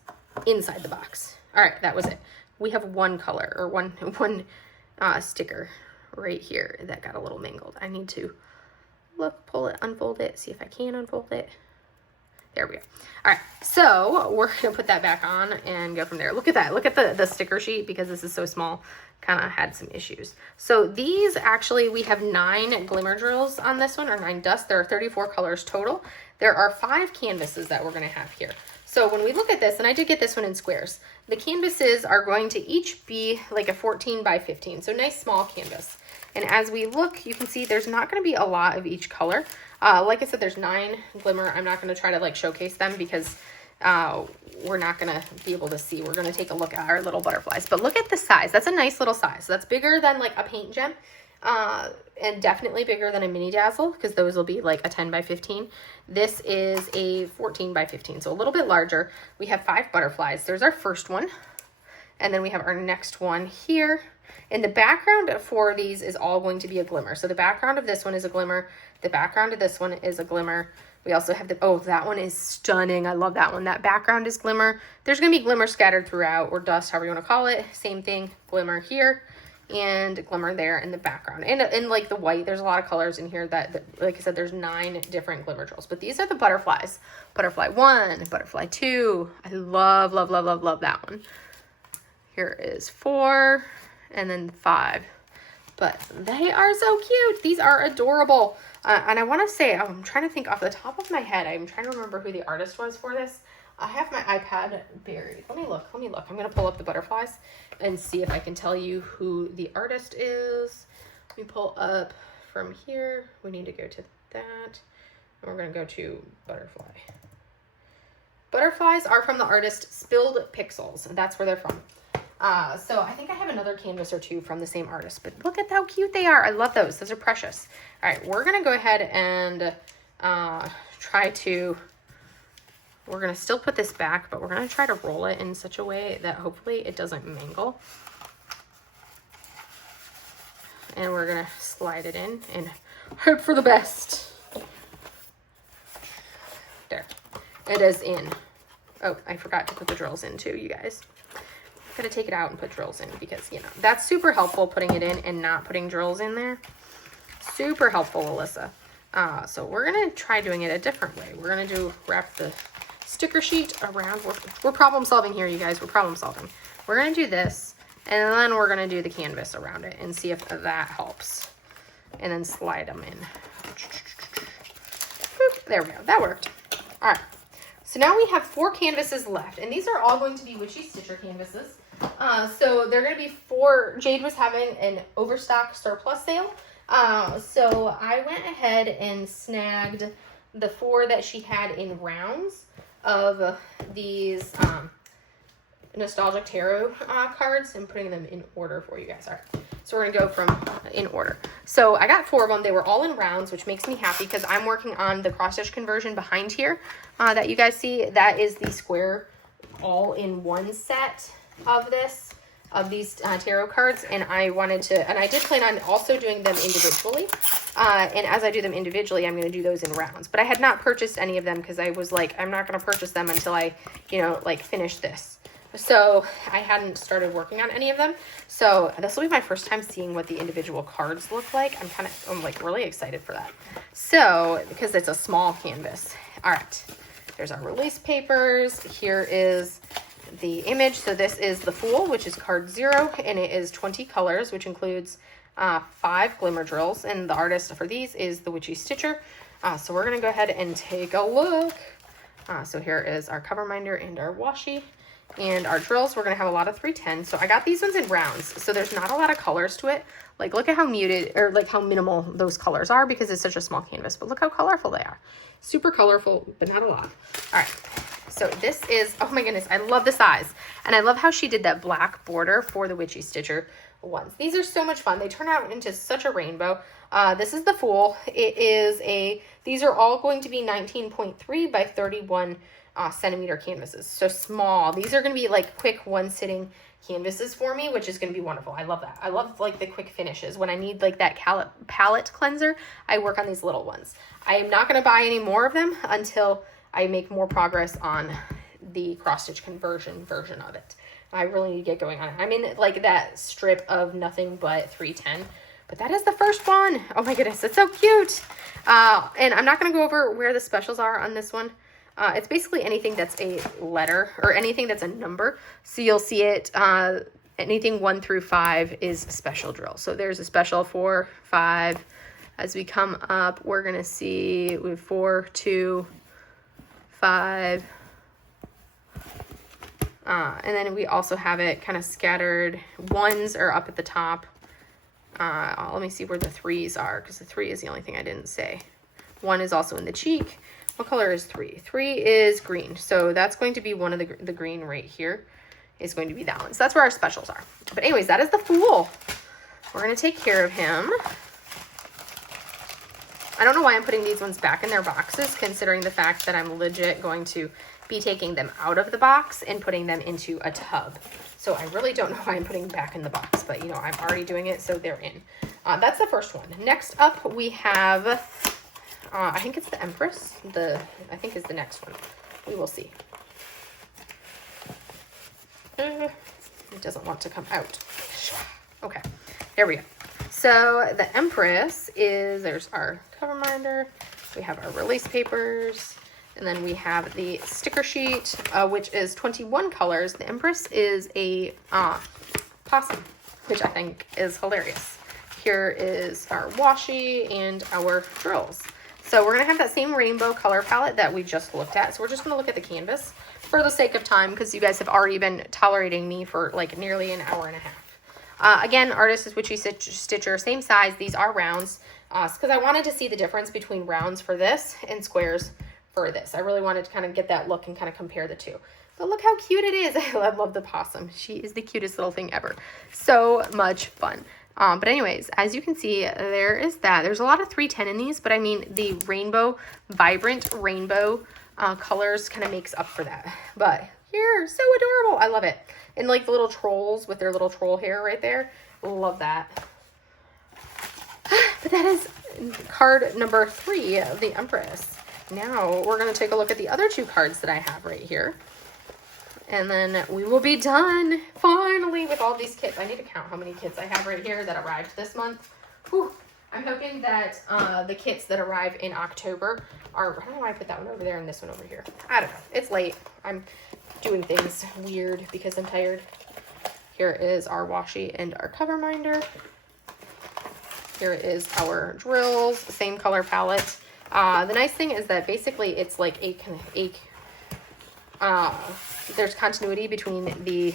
inside the box. All right, that was it. We have one color or one sticker right here that got a little mangled. I need to look, pull it, unfold it, see if I can unfold it. There we go. All right, so we're gonna put that back on and go from there. Look at that. Look at the sticker sheet, because this is so small, kind of had some issues. So these actually, we have 9 glimmer drills on this one, or 9 dust. There are 34 colors total. There are 5 canvases that we're gonna have here. So when we look at this, and I did get this one in squares, the canvases are going to each be like a 14 by 15. So nice small canvas. And as we look, you can see there's not gonna be a lot of each color. Like I said, there's 9 glimmer. I'm not going to try to like showcase them because we're not going to be able to see. We're going to take a look at our little butterflies. But look at the size. That's a nice little size. That's bigger than like a paint gem, and definitely bigger than a mini dazzle, because those will be like a 10 by 15. This is a 14 by 15, so a little bit larger. We have 5 butterflies. There's our first one. And then we have our next one here. And the background for these is all going to be a glimmer. So the background of this one is a glimmer. The background of this one is a glimmer. We also have the, oh, that one is stunning. I love that one. That background is glimmer. There's going to be glimmer scattered throughout, or dust, however you want to call it. Same thing, glimmer here and glimmer there in the background. And like the white, there's a lot of colors in here that, like I said, there's 9 different glimmer drills. But these are the butterflies. Butterfly 1, butterfly 2. I love, love, love, love, love that one. Here is 4 and then 5. But they are so cute. These are adorable. And I want to say, I'm trying to think off the top of my head. I'm trying to remember who the artist was for this. I have my iPad buried. Let me look. I'm going to pull up the butterflies and see if I can tell you who the artist is. Let me pull up from here. We need to go to that. And we're going to go to butterfly. Butterflies are from the artist Spilled Pixels. That's where they're from. So I think I have another canvas or 2 from the same artist, but look at how cute they are. I love those. Those are precious. All right, we're going to go ahead and we're going to still put this back, but we're going to try to roll it in such a way that hopefully it doesn't mangle. And we're going to slide it in and hope for the best. There. It is in. Oh, I forgot to put the drills in too, you guys. I'm gonna take it out and put drills in, because, you know, that's super helpful, putting it in and not putting drills in there. Super helpful, Alyssa. So we're gonna try doing it a different way. We're gonna wrap the sticker sheet around. We're problem solving here, you guys. We're problem solving. We're gonna do this, and then we're gonna do the canvas around it and see if that helps. And then slide them in. Boop, there we go. That worked. All right. So now we have 4 canvases left, and these are all going to be Witchy Stitcher canvases. So they're going to be 4. Jade was having an overstock surplus sale. So I went ahead and snagged the 4 that she had in rounds of these Nostalgic Tarot cards, and putting them in order for you guys. All right. So we're going to go from in order. So I got 4 of them. They were all in rounds, which makes me happy because I'm working on the cross stitch conversion behind here that you guys see. That is the square all-in-one set of these tarot cards. And I wanted to, and I did plan on also doing them individually. And as I do them individually, I'm going to do those in rounds. But I had not purchased any of them because I was like, I'm not going to purchase them until I, you know, like finish this. So I hadn't started working on any of them. So this will be my first time seeing what the individual cards look like. I'm like really excited for that. So, because it's a small canvas. All right, there's our release papers. Here is the image. So this is the Fool, which is card 0, and it is 20 colors, which includes 5 glimmer drills. And the artist for these is the Witchy Stitcher. So we're gonna go ahead and take a look. So here is our cover minder and our washi. And our drills, we're going to have a lot of 310. So I got these ones in rounds. So there's not a lot of colors to it. Like, look at how muted, or like how minimal those colors are because it's such a small canvas. But look how colorful they are. Super colorful, but not a lot. All right. So this is, oh my goodness, I love the size. And I love how she did that black border for the Witchy Stitcher ones. These are so much fun. They turn out into such a rainbow. This is the Fool. It is these are all going to be 19.3 by 31 centimeter canvases. So small. These are going to be like quick one sitting canvases for me, which is going to be wonderful. I love that. I love like the quick finishes. When I need like that palette cleanser, I work on these little ones. I am not going to buy any more of them until I make more progress on the cross stitch conversion version of it. I really need to get going on it. I'm in like that strip of nothing but 310, but that is the first one. Oh my goodness, it's so cute. And I'm not going to go over where the specials are on this one. It's basically anything that's a letter or anything that's a number. So you'll see it, anything 1 through 5 is special drill. So there's a special 4, 5. As we come up, we're going to see with 4, 2, 5. And then we also have it kind of scattered. 1s are up at the top. Let me see where the 3s are, because the 3 is the only thing I didn't say. 1 is also in the cheek. What color is 3? 3 is green. So that's going to be one of the green right here is going to be that one. So that's where our specials are. But anyways, that is the Fool. We're going to take care of him. I don't know why I'm putting these ones back in their boxes, considering the fact that I'm legit going to be taking them out of the box and putting them into a tub. So I really don't know why I'm putting them back in the box, but you know, I'm already doing it, so they're in. That's the first one. Next up, we have, I think it's the Empress. I think is the next one. We will see. It doesn't want to come out. Okay, there we go. So the Empress is, there's our cover minder. We have our release papers. And then we have the sticker sheet, which is 21 colors. The Empress is a possum, which I think is hilarious. Here is our washi and our drills. So we're going to have that same rainbow color palette that we just looked at. So we're just going to look at the canvas for the sake of time, because you guys have already been tolerating me for like nearly an hour and a half. Again, Artist is Witchy Stitcher, same size. These are rounds, because I wanted to see the difference between rounds for this and squares for this. I really wanted to kind of get that look and kind of compare the two. But look how cute it is. I love the possum. She is the cutest little thing ever. So much fun. But anyways, as you can see, there is that. There's a lot of 310 in these, but I mean, the rainbow, vibrant rainbow colors kind of makes up for that. But here, so adorable. I love it. And like the little trolls with their little troll hair right there. Love that. But that is card number 3 of the Empress. Now we're going to take a look at the other 2 cards that I have right here. And then we will be done finally with all these kits. I need to count how many kits I have right here that arrived this month. Whew. I'm hoping that the kits that arrive in October are, I don't know why I put that one over there and this one over here. I don't know. It's late. I'm doing things weird because I'm tired. Here is our washi and our cover minder. Here is our drills, same color palette. The nice thing is that basically it's like there's continuity between the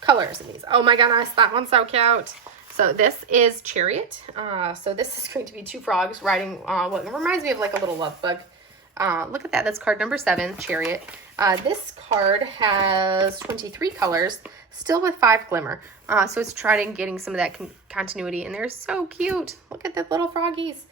colors in these. Oh my goodness, that one's so cute. So this is Chariot. So this is going to be 2 frogs riding what reminds me of like a little love bug. Look at that. That's card number 7, Chariot. This card has 23 colors, still with 5 glimmer. So it's trying getting some of that continuity, and they're so cute. Look at the little froggies.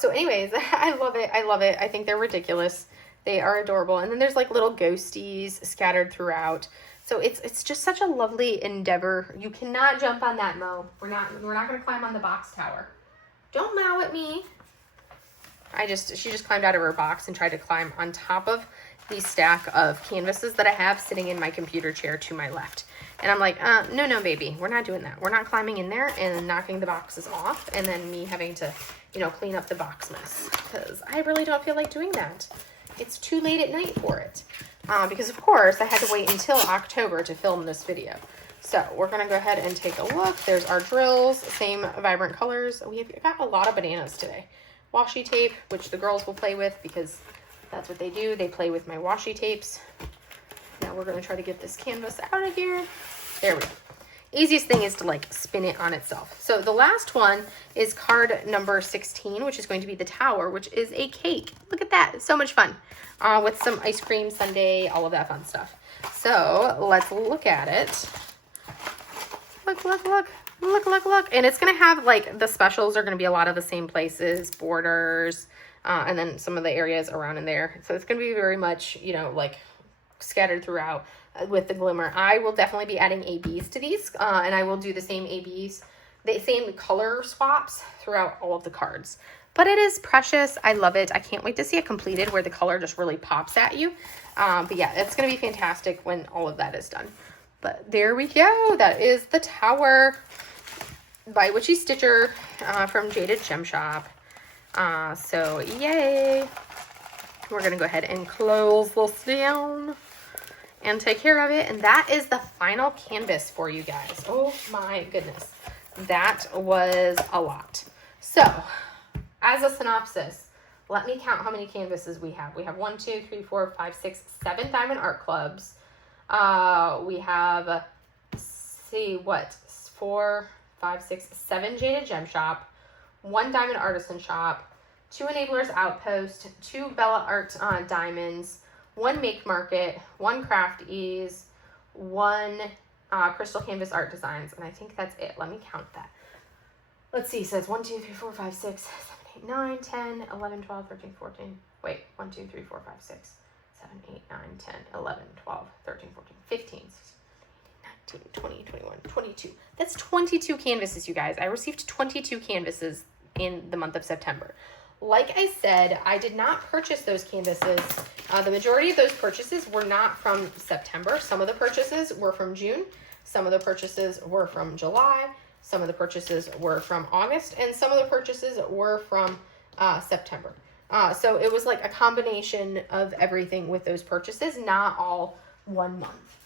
So anyways, I love it. I love it. I think they're ridiculous. They are adorable. And then there's like little ghosties scattered throughout. So it's just such a lovely endeavor. You cannot jump on that, Mo. We're not going to climb on the box tower. Don't mow at me. She just climbed out of her box and tried to climb on top of the stack of canvases that I have sitting in my computer chair to my left. And I'm like, no, baby, we're not doing that. We're not climbing in there and knocking the boxes off and then me having to, clean up the box mess, because I really don't feel like doing that. It's too late at night for it. Because of course I had to wait until October to film this video. So we're going to go ahead and take a look. There's our drills, same vibrant colors. We've got a lot of bananas today. washi tape, which the girls will play with because that's what they do. They play with my washi tapes. Now we're going to try to get this canvas out of here. There we go. Easiest thing is to like spin it on itself. So the last one is card number 16, which is going to be the tower, which is a cake. Look at that. It's so much fun. With some ice cream sundae, all of that fun stuff. So let's look at it. Look, look, look. Look, look, look. And it's going to have like the specials are going to be a lot of the same places, borders, and then some of the areas around in there. So it's going to be very much, you know, like scattered throughout with the glimmer. I will definitely be adding ABs to these, and I will do the same ABs, the same color swaps throughout all of the cards. But it is precious. I love it. I can't wait to see it completed where the color just really pops at you. But yeah, it's going to be fantastic when all of that is done. But there we go. That is the tower by Witchy Stitcher from Jaded Gem Shop. So yay. We're going to go ahead and close this down and take care of it. And that is the final canvas for you guys. Oh my goodness. That was a lot. So as a synopsis, let me count how many canvases we have. We have 1, 2, 3, 4, 5, 6, 7 Diamond Art Clubs. We have, see what, 4, 5, 6, 7 Jaded Gem Shop, 1 Diamond Artisan Shop, 2 Enablers Outpost, 2 Bella Art Diamonds, 1 Make Market, 1 Craft Ease, 1 Crystal Canvas Art Designs, and I think that's it. Let me count that. Let's see, it says 1, 2, 3, 4, 5, 6, 7, 8, 9, 10, 11, 12, 13, 14. Wait, 1, 2, 3, 4, 5, 6, 7, 8, 9, 10, 11, 12, 13, 14, 15, 16, 19, 20, 21, 22. That's 22 canvases, you guys. I received 22 canvases in the month of September. Like I said, I did not purchase those canvases. The majority of those purchases were not from September. Some of the purchases were from June. Some of the purchases were from July. Some of the purchases were from August. And some of the purchases were from September. So it was like a combination of everything with those purchases, not all 1 month.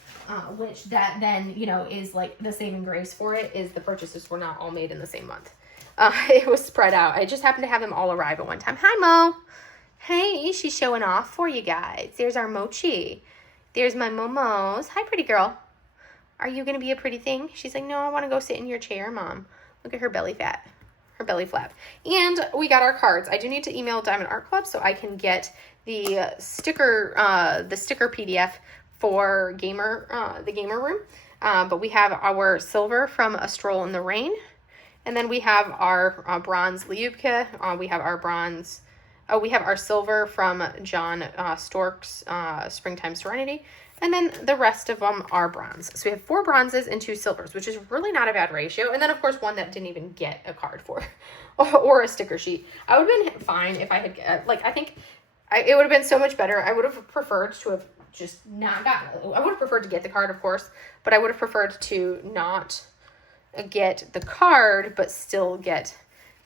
Which that then, you know, is like the saving grace for it is the purchases were not all made in the same month. It was spread out. I just happened to have them all arrive at one time. Hi, Mo. Hey, she's showing off for you guys. There's our Mochi. There's my Momos. Hi, pretty girl. Are you going to be a pretty thing? She's like, no, I want to go sit in your chair, Mom. Look at her belly fat. Her belly flap. And we got our cards. I do need to email Diamond Art Club so I can get the sticker PDF for the gamer room. But we have our silver from A Stroll in the Rain. And then we have our bronze Lyubka. We have our bronze. Oh, we have our silver from John Stork's Springtime Serenity. And then the rest of them are bronze. So we have 4 bronzes and 2 silvers, which is really not a bad ratio. And then, of course, one that didn't even get a card for or a sticker sheet. I would have been fine if I had, I think it would have been so much better. I would have preferred to have just not gotten, I would have preferred to get the card, of course, but I would have preferred to not get the card, but still get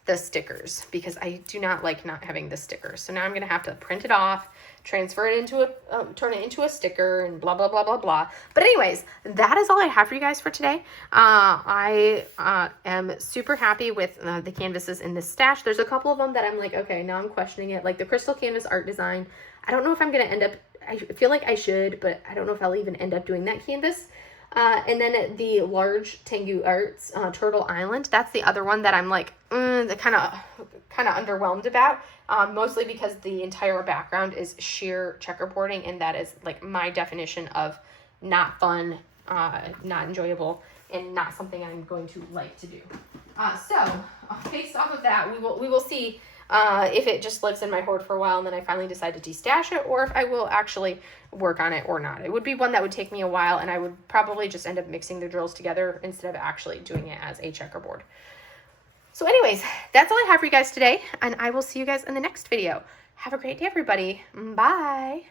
the stickers because I do not like not having the stickers. So now I'm going to have to print it off, transfer it into turn it into a sticker and blah, blah, blah, blah, blah. But anyways, that is all I have for you guys for today. I am super happy with the canvases in this stash. There's a couple of them that I'm like, okay, now I'm questioning it. Like the Crystal Canvas Art Design. I don't know if I'm going to end up, I feel like I should, but I don't know if I'll even end up doing that canvas. And then the large Tengu Arts Turtle Island. That's the other one that I'm like, kind of underwhelmed about. Mostly because the entire background is sheer checkerboarding, and that is like my definition of not fun, not enjoyable, and not something I'm going to like to do. So based off of that, we will see if it just lives in my hoard for a while and then I finally decide to destash it, or if I will actually work on it or not. It would be one that would take me a while, and I would probably just end up mixing the drills together instead of actually doing it as a checkerboard. So anyways, that's all I have for you guys today, and I will see you guys in the next video. Have a great day, everybody. Bye.